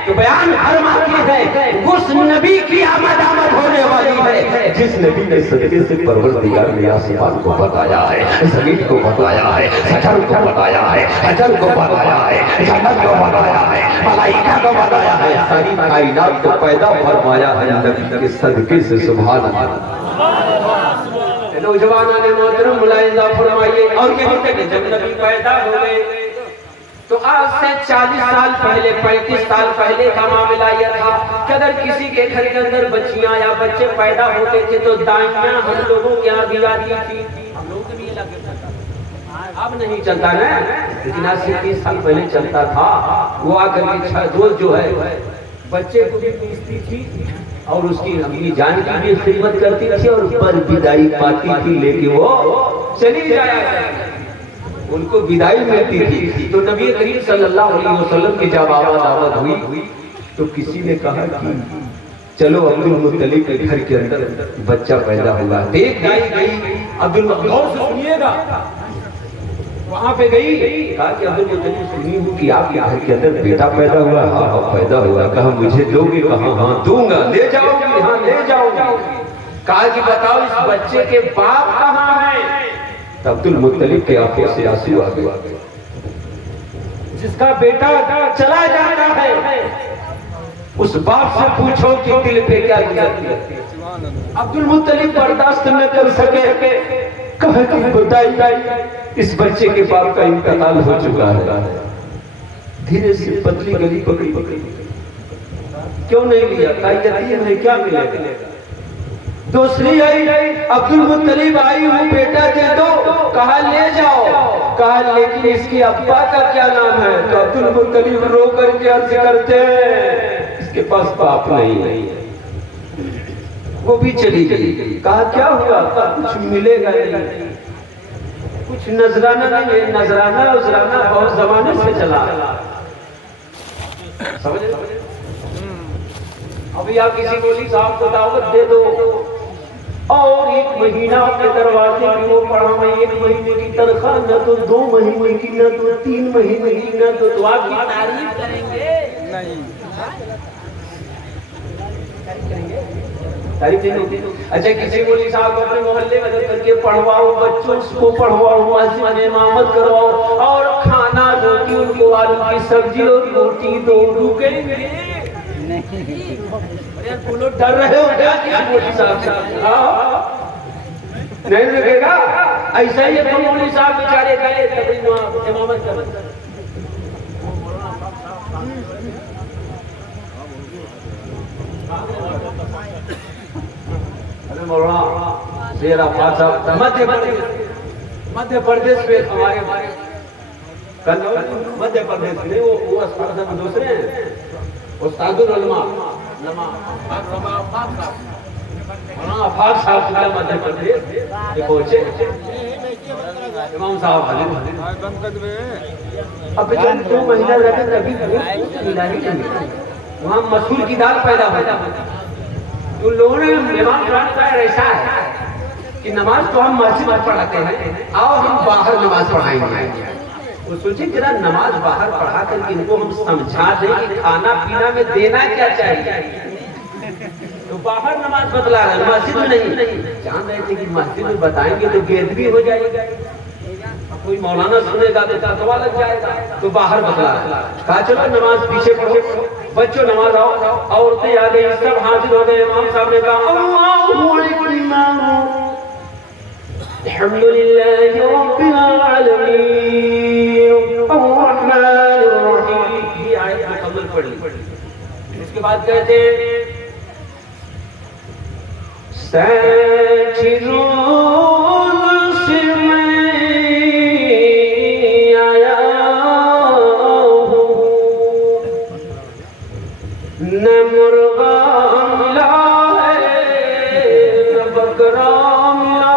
तो बयान फरमाती है उस नबी की आमद होने वाली है जिस नबी ने सदके से परवरदिगार ने आसमान को बताया है, जमीन को बताया है, शजर को बताया है, अजर को बताया है, जन्नत को बताया है, मलाइका को बताया है, सारी कायनात को पैदा फरमाया है नबी के सदके से। सुभान अल्लाह। नौजवान ने मोहतरम मुलाहिजा फरमाइए और कहते हैं जब नबी पैदा हो गए तो आज से 40 साल पहले 35 साल पहले का मामला यह था कि अगर किसी के घर के अंदर बच्चियां या बच्चे पैदा होते थे तो दाइयां हम लोगों के यहाँ भी आती थी। हम लोग को भी ये लगे अब नहीं चलता ना, लेकिन आज से 30 साल पहले चलता था। वो आकर के रोज जो है बच्चे को भी पीसती थी और उसकी अपनी जान की भी खिदमत करती थी और पर विदाई पाती थी, लेके वो चली जाया करती, उनको विदाई मिलती थी। तो नबी करीम सल्लल्लाहु अलैहि वसल्लम की जब आमद हुई तो किसी ने कहा कि चलो अब्दुल मुत्तलिब के घर के अंदर बच्चा पैदा हुआ। देख गई अब्दुल, गौर से सुनिएगा, वहां पे गई, कहा कि अब्दुल मुत्तलिब सुनी हूँ कि आपके घर के अंदर बेटा पैदा हुआ। हाँ पैदा हुआ। कहा मुझे दोगे? कहा हाँ दूंगा। ले जाओगी? हाँ ले जाऊंगी। कहा कि बताओ इस बच्चे के बाप कहाँ हैं? अब्दुल मुत्तलिब के आंखों से आंसू आ गए। जिसका बेटा चला जाता है उस बाप से पूछो कि दिल पे क्या गुजरती है। अब्दुल मुत्तलिब बर्दाश्त न कर सके, कहा कि बताइए इस बच्चे के बाप का इंतकाल हो चुका है। धीरे से पतली गली पकड़ी, क्यों नहीं लिया? कहा यतीम है, क्या मिलेगा? दूसरी आई, अब्दुल मुत्तलिब आई हूँ, बेटा दे दो। कहा ले जाओ। कहा लेकिन इसके अब्बा का क्या नाम है? तो अब्दुल मुत्तलिब रो करके अर्ज करते हैं इसके पास बाप नहीं है। वो भी चली गई। कहा क्या हुआ? कुछ मिलेगा नहीं, कुछ नजराना नहीं है। नजराना उजराना बहुत जमाने से चला, समझे? अभी आप किसी गोली साहब को दावत दे दो और 1 महीना अपने दरवाजे की वो पढ़ा, मैं 1 महीने की तनख्वाह न तो 2 महीने की, न तो 3 महीने की, न तो आपकी तारीफ करेंगे नहीं, तारीफ नहीं होती। अच्छा किसी गोली साहब को अपने मोहल्ले में करके पढ़वाओ, बच्चों को पढ़वाओ, मस्जिद में इमामत करवाओ और खाना दो कि उनको आलू की सब्जी और रोटी दो, रुकेंगे नहीं? डर रहे हो क्या किसी मौलवी साहब से? नहीं रुकेगा। ऐसा ही तो मौलवी साहब बेचारे गए तकरीबन इमामत कर। अरे मौलाना शेर अब्बास साहब मध्य प्रदेश में हमारे मध्य प्रदेश में वो अस्पताल में दूसरे हैं उस्तादुल उलमा आफाक साहब मध्य प्रदेश पहुंचे। इमाम साहब अब जब 2 महीना लगे कभी मिला ही नहीं। वहाँ मसूर की दाल पैदा होता। तो लोगों ने इमाम साहब ऐसा है कि नमाज तो हम मस्जिद में पढ़ाते हैं, आओ हम बाहर नमाज पढ़ाएंगे। वो सोचे जरा नमाज बाहर पढ़ा कर इनको हम समझा दें कि खाना पीना में देना क्या चाहिए। तो बाहर नमाज बतला रहे, मस्जिद में नहीं। जान रहे थे कि मस्जिद में बताएंगे तो बेदबी हो जाएगा, कोई मौलाना सुनेगा तो तकवा लग जाएगा, तो बाहर बतला रहा। कहा चलो नमाज पीछे पढ़ो, बच्चों नमाज आओ। औरतें आ गई, सब हाजिर हो गए। इमाम साहब ने कहा अल्लाहु अकबर, अल्हम्दुलिल्लाहि रब्बिल आलमीन, अर्रहमानिर रहीम। ये आयत मुकम्मल पढ़ ली। इसके बाद कहते हैं सच्ची रोज़ से मैं आया हूँ, न मुर्गा मिला है न बकरा मिला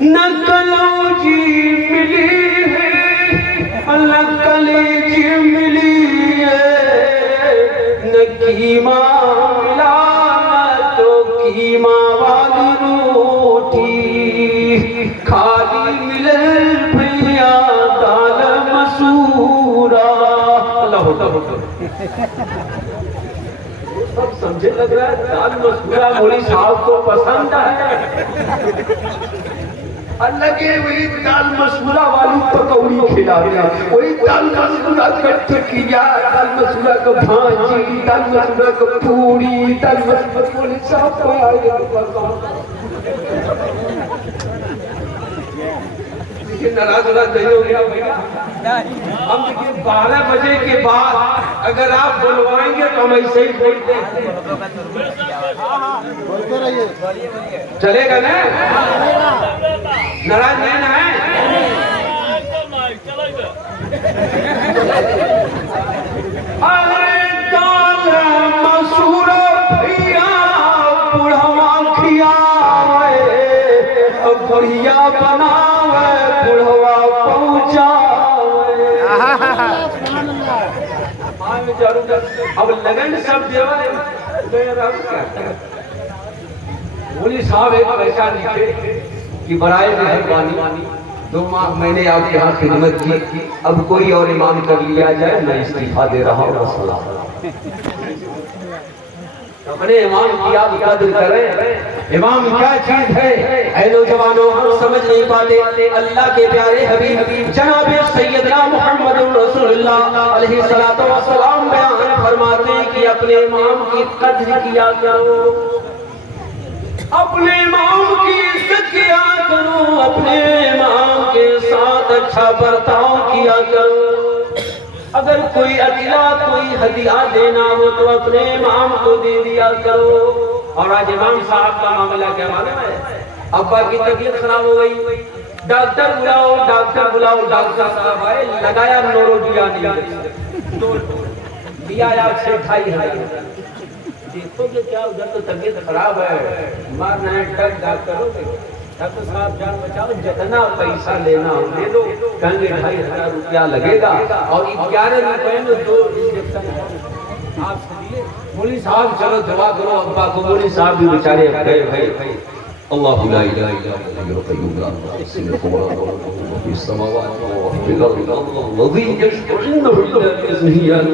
नकल जी मिली है, नकल जी मिली है, न कीमा मिला न तो कीमा वाली रोटी, खाली मिले भैया दाल मसूरा। अल्लाह सब समझे लग रहा है दाल मसूरा मौली साहब को पसंद है। अल्लाह के वही दाल मसूरा वाली पकौड़ी खिला दिया, वही दाल मसूरा का टिकिया, दाल मसूरा का भाजी, दाल मसूरा का पूरी, दाल मसूरा मौली साहब को आए नाराज नहीं हो गया भैया। हम देखिए 12 बजे के बाद अगर आप बुलवाएंगे तो हम ऐसे ही बोलते हैं, चलेगा ना? नाराज नहीं ना है? अरे दाल मसूर भैया बुढ़वा खियावे, बढ़िया बनावे बुढ़वा पहुँचावे। अब लगन सब देवा बोली साहब एक पैसा नीचे कि बराए मेहरबानी 2 माह मैंने आपके यहाँ खिदमत की, अब कोई और इमाम कर लिया जाए, मैं इस्तीफा दे रहा हूँ। अपने इमाम की आप कदर करें। इमाम क्या चीज है? ऐ नौजवानों, हम समझ नहीं पाते। अल्लाह के प्यारे हबीब जनाब सैयदना मोहम्मद रसूलुल्लाह अलैहि सलातो व सलाम बयान फरमाते हैं कि अपने इमाम की कद्र किया करो, अपने इमाम की इज्जत किया करो, अपने इमाम के साथ अच्छा बर्ताव किया करो। अगर कोई अतिला कोई हदिया देना हो तो अपने इमाम को दे दिया करो। और आज इमाम साहब का मामला क्या मालूम है? अब्बा की तबीयत खराब हो गई, डॉक्टर बुलाओ, डॉक्टर बुलाओ, डॉक्टर साहब आए, लगाया नोरोडिया दिया आपसे 2500। देखोगे क्या उधर तो तबीयत खराब है, मारना है डॉक्टर डॉक्टर साहब जान बचाओ, जितना पैसा लेना हो दे दो, कहेंगे 2500 रुपया लगेगा और 11 रुपए में 2 इंजेक्शन आप सुनिए। मौली साहब चलो दुआ करो अब्बा को। मौली साहब भी बेचारे गए भाई। अल्लाह ला इलाहा इल्ला हुवल कय्यूम ला फिस समावाति व फिल अर्दि अल्लज़ी यशफअु इंदहु इल्ला बिइज़्निही यअलमु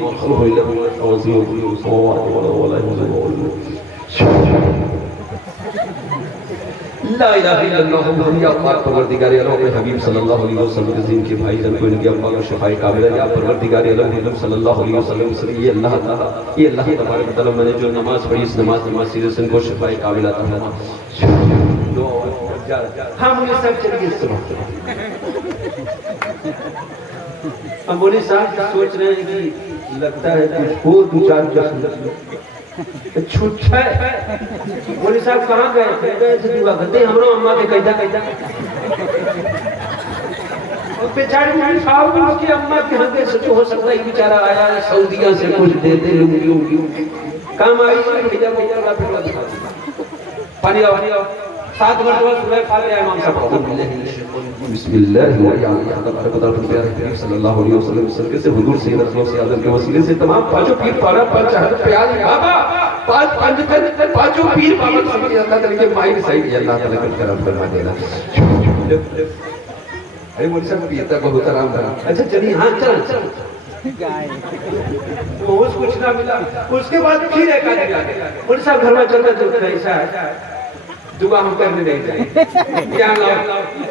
मा खलक़ इल्ला बिवसीअतिही समावाति व ला युज़िबु ला इलाहा इल्लल्लाह मुहम्मद पाक परवरदिगार आलम अपने हबीब सल्लल्लाहु अलैहि वसल्लम के जिन के भाई जन को इनके अम्मा का शफाए काबिला या परवरदिगार आलम हजरत सल्लल्लाहु अलैहि वसल्लम से ये अल्लाह तबारक व तआला मैंने जो नमाज पढ़ी इस नमाज से सन को शफाए काबिला अता फरमा। हम ने सब चलिए सुनो। हम बोले साहब सोच रहे हैं कि लगता है कुछ हो 2-4 छूट है। बोले साहब कहाँ गए थे? दुआ करते हमरो अम्मा के कैदा और बेचारे मौलवी साहब की अम्मा के यहाँ से हो सकता है बेचारा आया सऊदीया से कुछ देते लूंगी काम आई भैया पानी आओ 7 मरतबा सुबह खा लिया इमाम साहब सल्लल्लाहु अलैहि वसल्लम के से हुजूर सैयद रसूल से आदम के वसीले से तमाम पांचों पीर पारा पर चाहत प्यार बाबा पांचों पीर बाबा समझ अल्लाह ताला के माइल सही अल्लाह ताला का करम फरमा देना। अरे मुझे सब पीता बहुत आराम था। अच्छा चलिए हां चल बहुत कुछ ना मिला। उसके बाद फिर एक आदमी मुझे सब घर में चलता चलता ऐसा दुआ हम करने नहीं जाएंगे क्या लाओ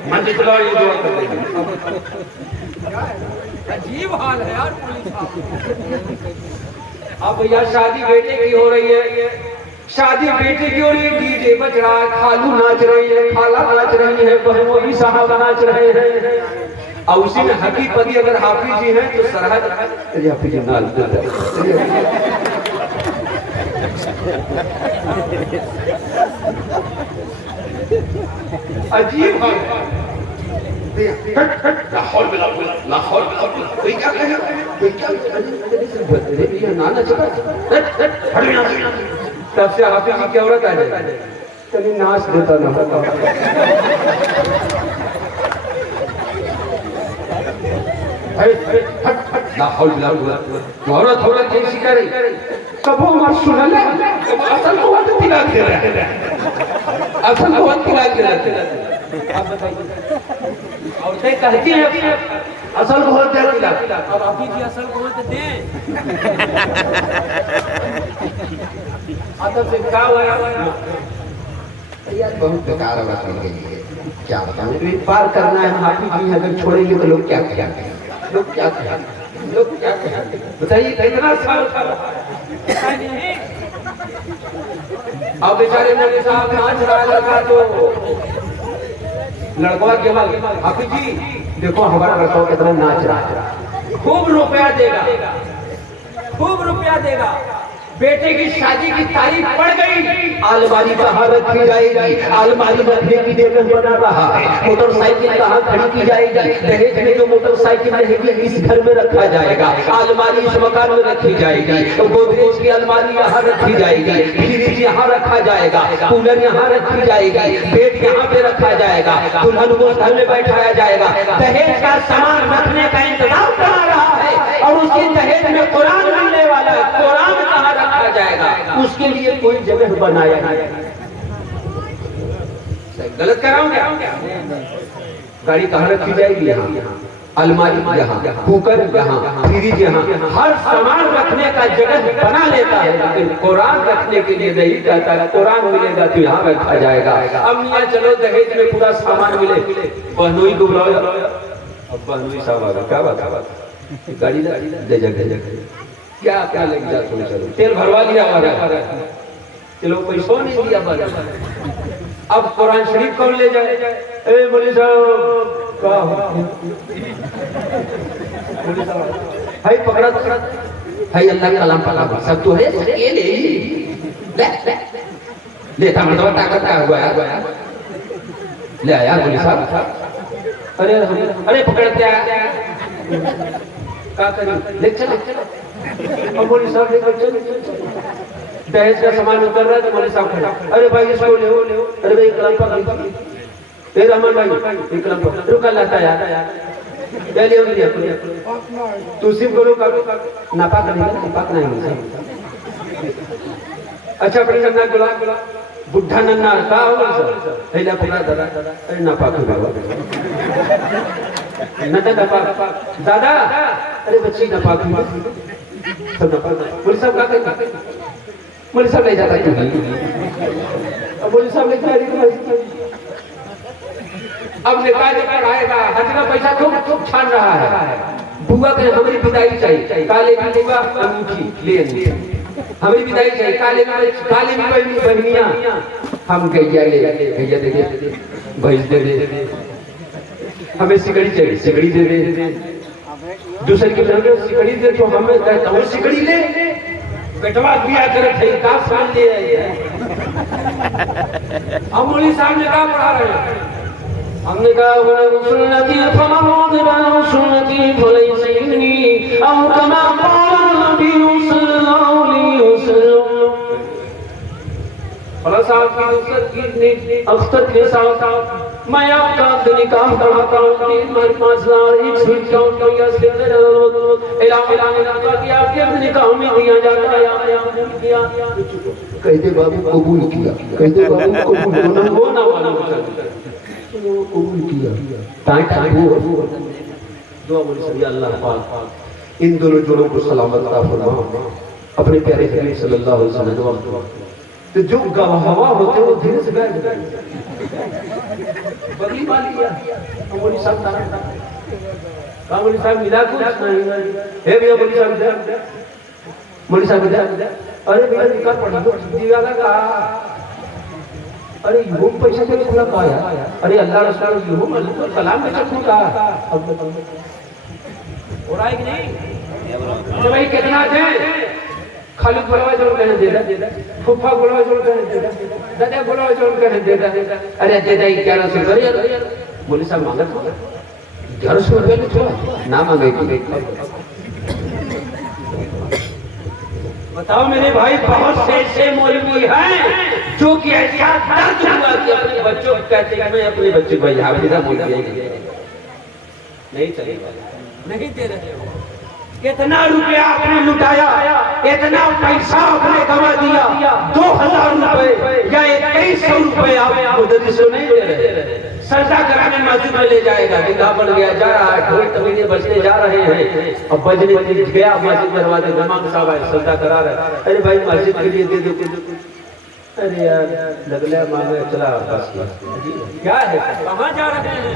मंदिर चलाओ ये दुआ कर देंगे। अजीब हाल है यार पुलिस। अब भैया शादी बेटे की हो रही है, शादी बेटे की हो रही है, डीजे बज रहा है, खालू नाच रही है, खाला नाच रही है, बहू भी साहब नाच रहे हैं। और उसी में हकीकत अगर हाफिज जी हैं तो सरहद हाफिज जी नाच देते हैं। अजीब है। कोई क्या कहेगा, कोई क्या कहेगा, नाना चला तब से हाफिज जी की औरत आ जाए कभी नाच देता ना औरत औरत कैसी करे कब मत सुन ले असल को वक्त दिला दे रहा असल को वक्त दिला दे रहा आप बताइए औरतें कहती हैं असल को वक्त दिला अब आप जी असल को वक्त दे असल से क्या हुआ यार बहुत बेकार बात है क्या बताऊं पार करना है हाफिज जी अगर छोड़ेंगे तो लोग क्या कहेंगे लोग क्या कहेंगे लोग क्या कहेंगे बताइए कितना साल अब बेचारे नबी साहब नाच रहा लड़का तो लड़का के बाद हाफिज जी देखो हमारा लड़का कितना नाच रहा है खूब रुपया देगा खूब रुपया देगा बेटे की शादी की तारीख पड़ गई अलमारी कहाँ रखी जाएगी अलमारी रखने की जगह बना रहा है मोटरसाइकिल कहाँ खड़ी की जाएगी दहेज में जो मोटरसाइकिल रहेगी इस घर में रखा जाएगा अलमारी इस मकान में रखी जाएगी गोदरेज की अलमारी यहाँ रखी जाएगी फ्रिज यहाँ रखा जाएगा कूलर यहाँ रखी जाएगी बेड यहाँ पे रखा जाएगा दुल्हन को घर में बैठाया जाएगा दहेज का सामान रखने का इंतजाम करा रहा है और उसके दहेज में कुरान मिलने वाला है कुरान कहाँ रखा जाएगा उसके लिए कोई जगह बनाया नहीं गलत कराऊंगा गाड़ी कहाँ रखी जाएगी यहाँ अलमारी यहाँ कुकर यहाँ फ्रिज यहाँ हर सामान रखने का जगह बना लेता है लेकिन कुरान रखने के लिए नहीं कहता है कुरान मिलेगा तो यहाँ रखा जाएगा अब मियाँ चलो दहेज में पूरा सामान मिले बहनोई को बुलाओ अब बहनोई साहब आ गया क्या बात गाड़ी दे जगह क्या क्या लग जा तुम चलो तेल भरवा लिया हमारा चलो पैसों नहीं दिया अब कुरान शरीफ कौन ले जाए ए बोले साहब का भाई पकड़ा पकड़ा भाई अल्लाह का कलाम पढ़ा सब तो है ये ले लेता मतलब ताकत का हुआ है ले आया बोले साहब अरे पकड़ क्या करें ले चलो अब बोले साहब दहेज का सामान उतर रहा है तो बोले साहब खड़ा अरे भाई इसको ले अरे भाई कलम पकड़ ए रहमान भाई ये कलम पकड़ रुक लाता यार ले लिया तू सिर्फ करो नापाक नहीं अच्छा अपने करना गुला बुढ़ा नन्ना का हो सर पहले पकड़ा दादा अरे नापाक दादा अरे बच्ची नापाक सब बोले साहब क्या कहते बोले साहब ले जाता क्यों अब बोले साहब ले जा अब निकाह जब आएगा हज का पैसा खूब छान रहा है बुआ के हमारी विदाई चाहिए काले की बुआ अंगूठी ले हमारी विदाई चाहिए काले की बहनियां हम गैया ले गैया दे दे भैंस दे दे हमें सिकड़ी चाहिए सिकड़ी दे दे दूसरे की सिकड़ी दे तो हमें कहता हूँ सिकड़ी ले बेटवा दिया कर का साल ले हम मौलवी साहब ने कहा पढ़ा रहे हैं हमने कहा सुन्नती फमन सुन्नती फलैसनी औ कमा क़ाल नबी सल्लल्लाहु अलैहि वसल्लम फला साहब की दूसरी अख्तर के साथ मैं आपका निकाह कराता हूँ 3-5 एक काउंट किया से आपके निकाह में दिया जाता है किया कहते बाबू कबूल किया कहते बाबू कबूल होना कबूल किया दुआ बोली सभी अल्लाह पाक इन दोनों जोड़ों को सलामत अता फरमा अपने प्यारे हबीब सल्लल्लाहु अलैहि वसल्लम तो जो गवाह होते वो धीरे से गए बगली मार लिया बोली साहब का बोली साहब मिला कुछ नहीं हे भैया बोली साहब बोली साहब अरे भैया निकाल पड़ा दो दीवाला का अरे वो पैसा से खुला पाया अरे अल्लाह रसूल यूं अल्लाह कलाम में चखू का अब हो रहा है कि नहीं तो भाई कितना थे खाली बोलवा जोड़ कर दे दे फुफा बोलवा जोड़ कर दे दे दादा बोलवा जोड़ कर दे दे अरे दे दे 1100 करे बोले साहब मांगा 1100 रुपये में थोड़ा ना मांगे। बताओ मेरे भाई, बहुत से ऐसे मौलवी हैं जो कि ऐसा दर्द हुआ कि अपने बच्चों को कहते हैं मैं अपने बच्चे को हाफिजा मौलवी नहीं चलेगा, नहीं दे रहे हो। इतना रुपया आपने लुटाया, इतना पैसा आपने कमा दिया, 2000 रुपए या 2100 रुपए आप मुदर्रिसों नहीं दे रहे। सजदा कराने मस्जिद में ले जाएगा, निगाह बन गया, जा रहा है, ढोल तबीले बजते जा रहे हैं, अब बजने के लिए गया मस्जिद में, दरवाजे इमाम साहब आए, सजदा करा रहे, अरे भाई मस्जिद के लिए दे दो, अरे यार लगला मांगे चला बस क्या है, कहाँ जा रहे हैं?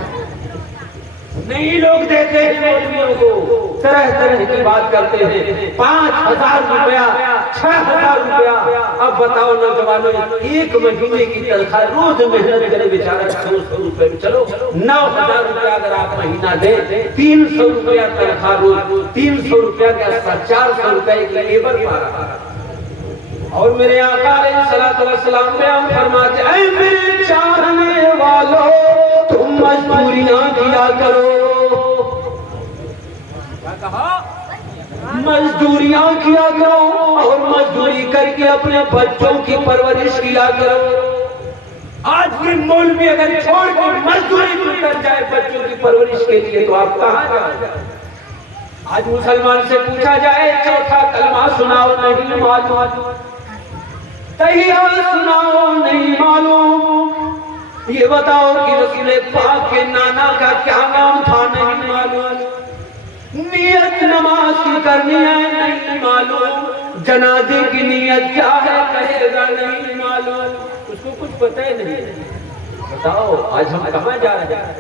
नहीं लोग देते हैं मौलवियों को, तरह तरह की बात करते हैं, 5000 रुपया, 6000 रुपया। अब बताओ नौजवानों, एक महीने की तनख्वाह, रोज मेहनत करे बेचारा 200 रुपए, चलो 9000 रुपया अगर आप महीना दे, 300 रुपया तनख्वाह रोज, 300 रुपया के आसपास 400 रुपए की लेबर पा रहा है। और मेरे आका अलैहिस्सलातु वस्सलाम बयान फरमाते हैं, ऐ मेरे चाहने वालों तुम मजदूरियां किया करो। क्या कहा? मजदूरियां किया करो और मजदूरी करके अपने बच्चों की परवरिश किया करो। आज भी मौलवी अगर छोड़ के मजदूरी कर जाए बच्चों की परवरिश के लिए तो आप कहाँ जाओगे? आज मुसलमान से पूछा जाए चौथा कलमा सुनाओ, नहीं मालूम, तहिया सुनाओ, नहीं मालूम, ये बताओ कि रसूल पाक के नाना का क्या नाम था, नहीं मालूम, नियत नमाज की करनी है, नहीं मालूम, जनाजे की नियत क्या है कहेगा, नहीं मालूम, उसको कुछ पता ही नहीं। बताओ आज हम कहाँ जा रहे हैं?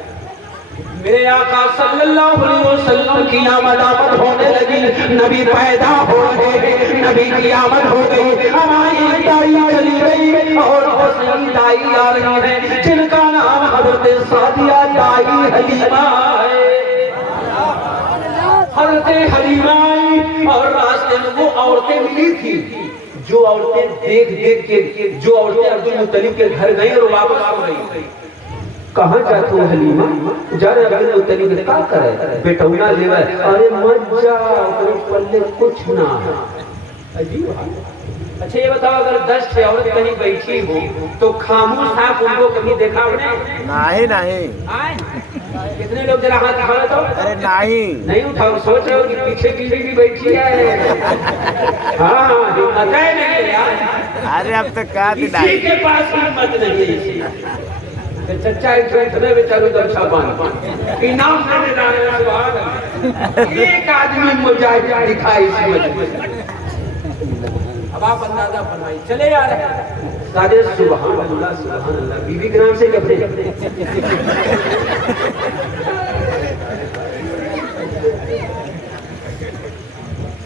मेरे आका सल्लल्लाहु अलैहि वसल्लम की आमद होने लगी, नबी पैदा हो गए, नबी की आमद हो गई, हमारी दाई चली गई और हुसैन दाई आ रही है, जिनका नाम हजरत सादिया दाई हलीमा है। हजरत हलीमा और रास्ते में वो औरतें मिली थी, जो औरतें देख देख के, जो औरतें अब्दुल मुत्तलिब के घर गई और वापस आ गई। कहाँ जाते हो हलीमा? जा रहे अब्दुल मुत्तलिब क्या करे, बेटौना लेवा, अरे मत जा, पल्ले कुछ ना है। अजीब। अच्छा ये बताओ, अगर 10 औरत कहीं बैठी हो तो खामोश आप उनको कभी देखा आपने? नहीं नहीं। कितने लोग जरा हाथ उठाओ तो? अरे नहीं नहीं उठाओ, सोच रहे हो कि पीछे बीवी भी बैठी है। हाँ जो पता है नहीं यार, अरे अब तक क्या किसी के पास हिम्मत नहीं है। चच्चा इतने बेचारू दर्शा बांध इनाम देने जा रहे हैं, सुभान अल्लाह। एक आदमी मुजाहिद दिखाई इस मजलिस। अब आप अंदाजा फरमाइए, चले आ रहे हैं सारे सुभान अल्लाह सुभान अल्लाह, बीवी के नाम से कहते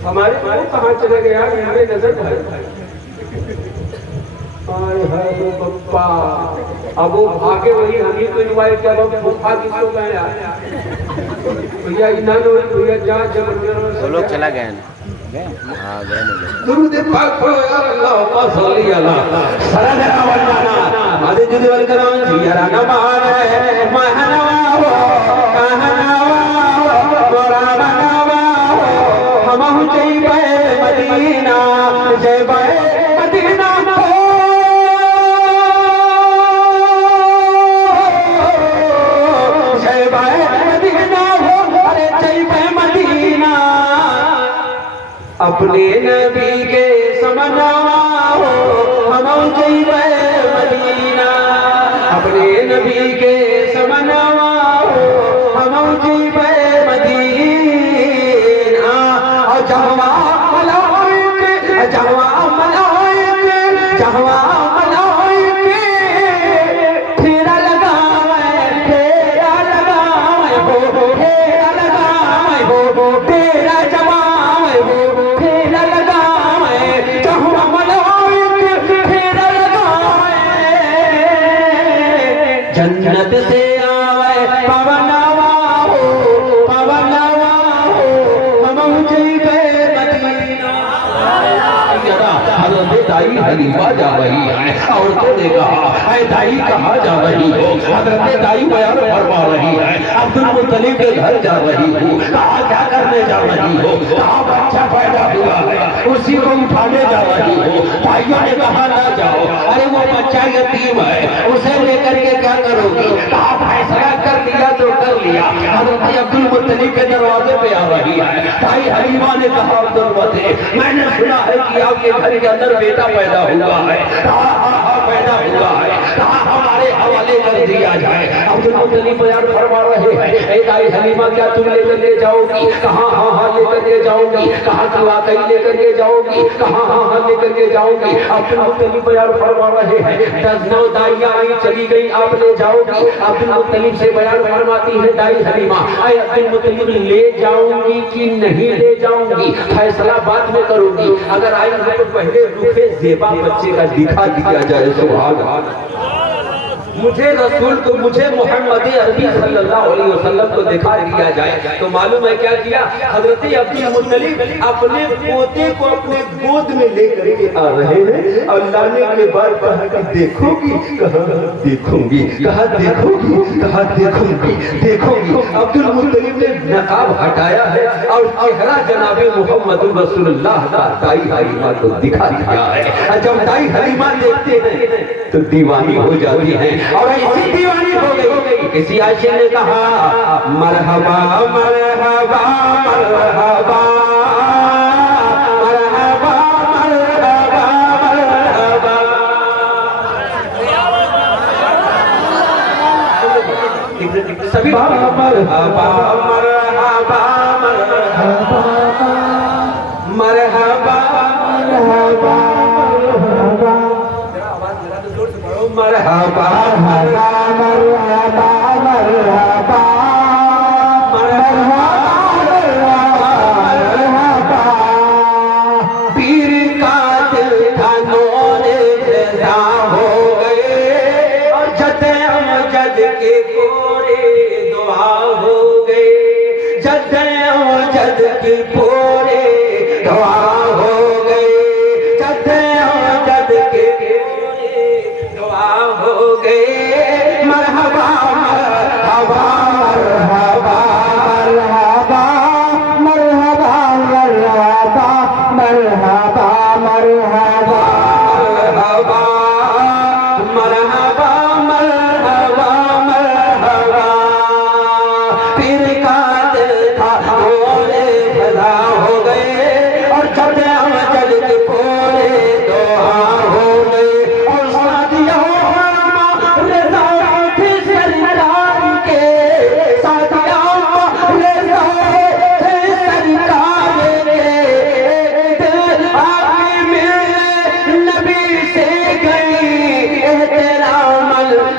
हमारे कहाँ चले गए यार, हमारे नजर है। पप्पा अब वो भागे, वही हम ही को इनवाइट किया, फूफा किसको गया भैया, इन्होंने भैया जा जब वो लोग चला गए हाँ गए दुरूद पाक पढ़ो यार, अल्लाहुम्मा सल्ली अला सरदना वन्ना आदि जुद वल करान जियारा नमान है महनवा हो कहनवा हो मोराबनवा हो हम जय बे मदीना, जय बे मदीना हो, जय बे मदीना हो, अरे जय बे मदीना, अपने नबी के समनवा हो हम जइबे मदीना, अपने नबी के समनवा हो हम जइबे मदीना। और जहवा मलाइक जहवा मलाइक जहवा मलाइक फेरा लगावे, फेरा लगावे हो, फेरा लगावे हो, फेरा जमावे हो, फेरा लगावे, जहवा मलाइक फेरा लगावे, जन्नत से आवे पवनवा हो, पवनवा हो हम जइबे मदीना। हजरत दाई हलीमा जा रही है, औरतों ने कहा ऐ दाई कहाँ जा रही हो? हजरत दाई बयान फरमा रही है, अब्दुल मुत्तलिब के घर जा रही हूँ, कहा क्या करने जा रही हो, कहा बच्चा पैदा हुआ है उसी को उठाने जा रही हो। भाइयों ने कहा ना जाओ, अरे वो बच्चा यतीम है उसे लेकर के क्या करोगी, कहा फैसला कर दिया तो कर लिया। हजरत अब्दुल मुत्तलिब के दरवाजे पे आ रही है, भाई हलीमा ने कहा अब्दुल मुत्तलिब मैंने सुना है कि आपके घर के अंदर बेटा पैदा हुआ है, कहा हाँ पैदा हुआ है, कहा हमारे हवाले कर दिया जाए। अब्दुल मुत्तलिब बयान फरमा रहे हैं, ए दाई हलीमा क्या तुम लेकर के जाओगी, कहा हाँ लेकर के जाऊंगी, कहा तू वाकई लेकर के जाओगी, कहा हाँ लेकर के जाऊंगी। अब्दुल मुत्तलिब बयान फरमा रहे हैं, 10-9 दाइयां आई चली गई, आप ले जाओगी। अब्दुल मुत्तलिब से बयान फरमाती है दाई हलीमा, अरे अब्दुल मुत्तलिब ले जाऊंगी कि नहीं ले जाऊंगी फैसला बाद में करूंगी, अगर आई तो पहले रूखे ज़ेबा बच्चे का दिखा दिया जाए। सुभान अल्लाह। मुझे रसूल को, मुझे मोहम्मद अरबी सल्लल्लाहु अलैहि वसल्लम को दिखा दिया जाए। तो मालूम है क्या किया हजरत अब्दुल मुत्तलिब, अपने पोते को अपने गोद में लेकर के आ रहे हैं और लाने के बाद कहा कि देखोगी, कहा देखूंगी, कहा देखोगी, कहा देखूंगी, देखोगी। अब्दुल मुत्तलिब ने नकाब हटाया है और चेहरा जनाबे मोहम्मद रसूलुल्लाह का दाई हलीमा को दिखा दिया है। जब दाई हलीमा देखते हैं तो दीवानी हो जाती है और ऐसी दीवानी हो गई। किसी आशिक ने कहा मरहबा मरहबा मरहबा मरहबा मरहबा मरहबा। सभी मरहबा मरहबा मरहबा मरहबा मरहबा मरहबा मरहबा मरहबा मरहबा। पीर का दिल था नूरे ज़िंदा हो गए और जदे अमजद के कोरे दुआ हो गए, जदे अमजद के कोरे दुआ हो गए, जदे अमजद के हो गए। मरहबा मरहबा मरहबा मरहबा मरहबा मरहबा मरहबा मरहबा मरहबा मरहबा मरहबा। पीर का दिल था नूरे ज़िंदा हो गए और जदे अमजद के कोरे दुआ हो गए और शादियां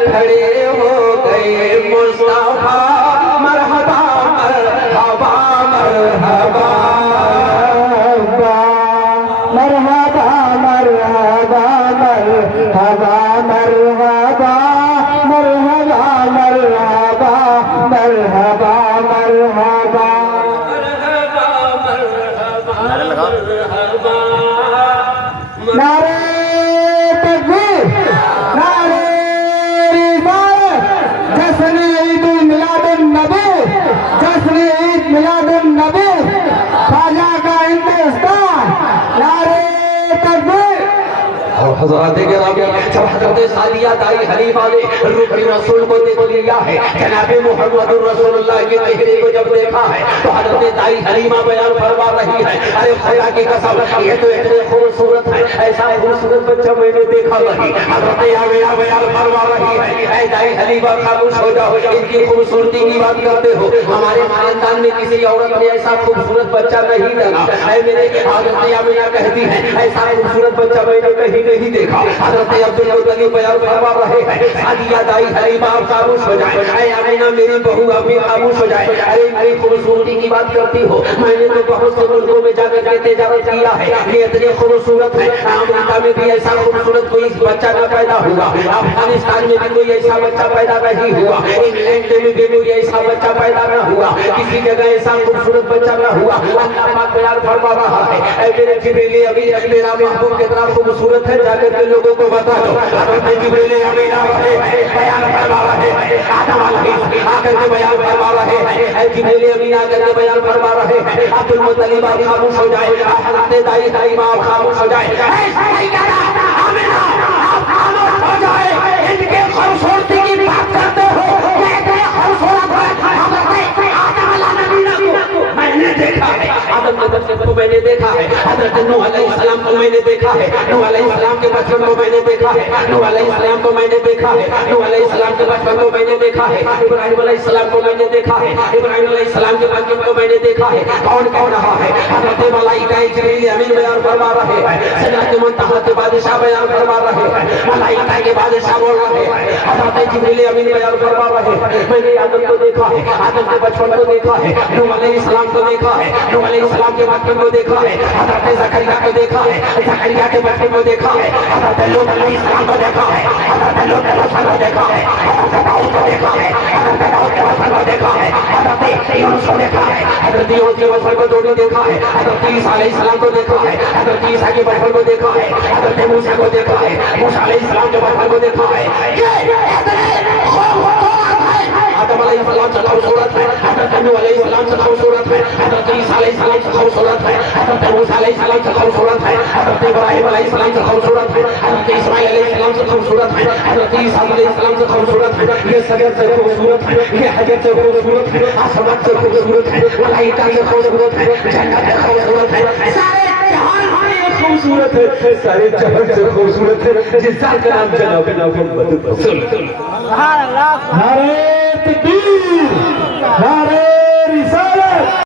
खड़े हो गए मुस्तफा। मरहबा मरहबा मरहबा मरहबा मरहबा मरहबा मरहबा मरहबा मरहबा मरहबा मरहबा। नारे तकबीर, नारे रिसालत, जश्न ईद मिलादुन नबी, जश्न ईद मिलादुन नबी, ख्वाजा का हिंदुस्तान। नारे तकबीर। और हज़रात गिरामी, जब हज़रत सादिया दाई हलीमा ने रूह रसूल को देख लिया है, जनाबे मोहम्मद रसूलुल्लाह के चेहरे को जब देखा है तो हज़रत दाई हलीमा बयान फरमा रही है, अरे खुदा की कसम ये तो इतने खूबसूरत है, ऐसा खूबसूरत बच्चा मैंने देखा नहीं। हज़रत आमिना बयान फरमा रही है, ऐ दाई हलीमा खामोश हो जाओ, इनकी खूबसूरती की बात करते हो, हमारे खानदान में किसी औरत ने ऐसा खूबसूरत बच्चा नहीं देखा। ऐ मेरे हज़रत आमिना कहती है, ऐसा खूबसूरत बच्चा मैंने कहीं नहीं देखा। हज़रत अब्दुल मुत्तलिब बयान फरमा रहे हैं, सादिया दाई हलीमा आप खामोश हो जाए, ऐ आमिना मेरी बहू अभी खामोश हो जाए, अरे मेरी खूबसूरती की बात करती हो, मैंने तो बहुत से मुल्कों में जाकर के तिजारत किया है, ये इतनी खूबसूरत है, अमेरिका में भी ऐसा खूबसूरत कोई बच्चा न पैदा हुआ, अफगानिस्तान में भी कोई ऐसा बच्चा पैदा नहीं हुआ, इंग्लैंड में भी कोई ऐसा बच्चा पैदा न हुआ, किसी जगह ऐसा खूबसूरत बच्चा न हुआ। अल्लाह पाक बयान फरमा रहा है, ऐ मेरे जिब्रील अभी मेरा महबूब कितना खूबसूरत है जाकर के लोगों को बता दो। हज़रत जिब्रील अमीन आ रहे हैं, बयान फरमा रहे हैं, आदम अलैहिस्सलाम आकर के बयान फरमा रहे हैं, जिब्रील अमीन आकर के बयान फरमा रहे हैं, अब्दुल मुत्तलिब आप खामोश हो जाए, हज़रत दाई सलीमा आप खामोश हो जाए, आमीना आप खामोश हो जाए, इनके खूबसूरती की बात करते हो, कहते हैं खूबसूरत है, हज़रत आदम अलैहिस्सलाम को मैंने देखा है, आदम के बच्चे को मैंने देखा है, हज़रत नूह अलैहिस्सलाम को मैंने देखा है, नूह अलैहिस्सलाम के बचपन को मैंने देखा है, नूह अलैहिस्सलाम को मैंने देखा है, नूह अलैहिस्सलाम के बचपन को मैंने देखा है, इब्राहिम अलैहिस्सलाम को मैंने देखा है, इब्राहिम अलैहिस्सलाम के बचपन को मैंने देखा है। कौन कह रहा है? हज़रत मलाइका जिब्रील अमीन बयान फरमा रहे हैं, सिदरत मुंतहा के बादशाह बयान फरमा रहे हैं, मलाइका के बादशाह बोल रहे हैं, हज़रत जिब्रील अमीन बयान फरमा रहे हैं, मैंने आदम को देखा है, आदम के बचपन को देखा है, नूह अलैहिस्सलाम को देखा है, नूह अलैहिस्सलाम के बचपन को देखा है, हज़रत ज़करिया को देखा है, ज़करिया के बचपन को देखा है, हज़रत लूत अलैहिस्सलाम को देखा है, हज़रत लूत के बचपन को देखा है, हज़रत दाऊद को देखा है, हज़रत दाऊद के बचपन को देखा है, हज़रत यूनुस को देखा है, हज़रत यूनुस के बचपन को दोनों देखा है, हज़रत ईसा अलैहिस्सलाम को देखा है, हज़रत ईसा के बचपन को देखा है, हज़रत मूसा को देखा है, मूसा अलैहिस्सलाम के बचपन को देखा है। आदम अलैहिस्सलाम से खूबसूरत है, हज़रत नूह अलैहिस्सलाम से खूबसूरत है, हज़रत ईसा अलैहिस्सलाम से खूबसूरत है, हज़रत मूसा अलैहिस्सलाम से खूबसूरत है, हज़रत इब्राहिम अलैहिस्सलाम से खूबसूरत है, हज़रत इस्माइल अलैहिस्सलाम से खूबसूरत है, हज़रत ईसा अलैहिस्सलाम से खूबसूरत है, ये सजर से खूबसूरत है, ये हजर से खूबसूरत है, आसमान से खूबसूरत है, मलाइका से खूबसूरत है, जन्नत से खूबसूरत है, सारे जहान से खूबसूरत है, सारे जहान से खूबसूरत है, जिस जात का नाम जनाब मोहम्मद रसूल। नारे तकबीर, नारे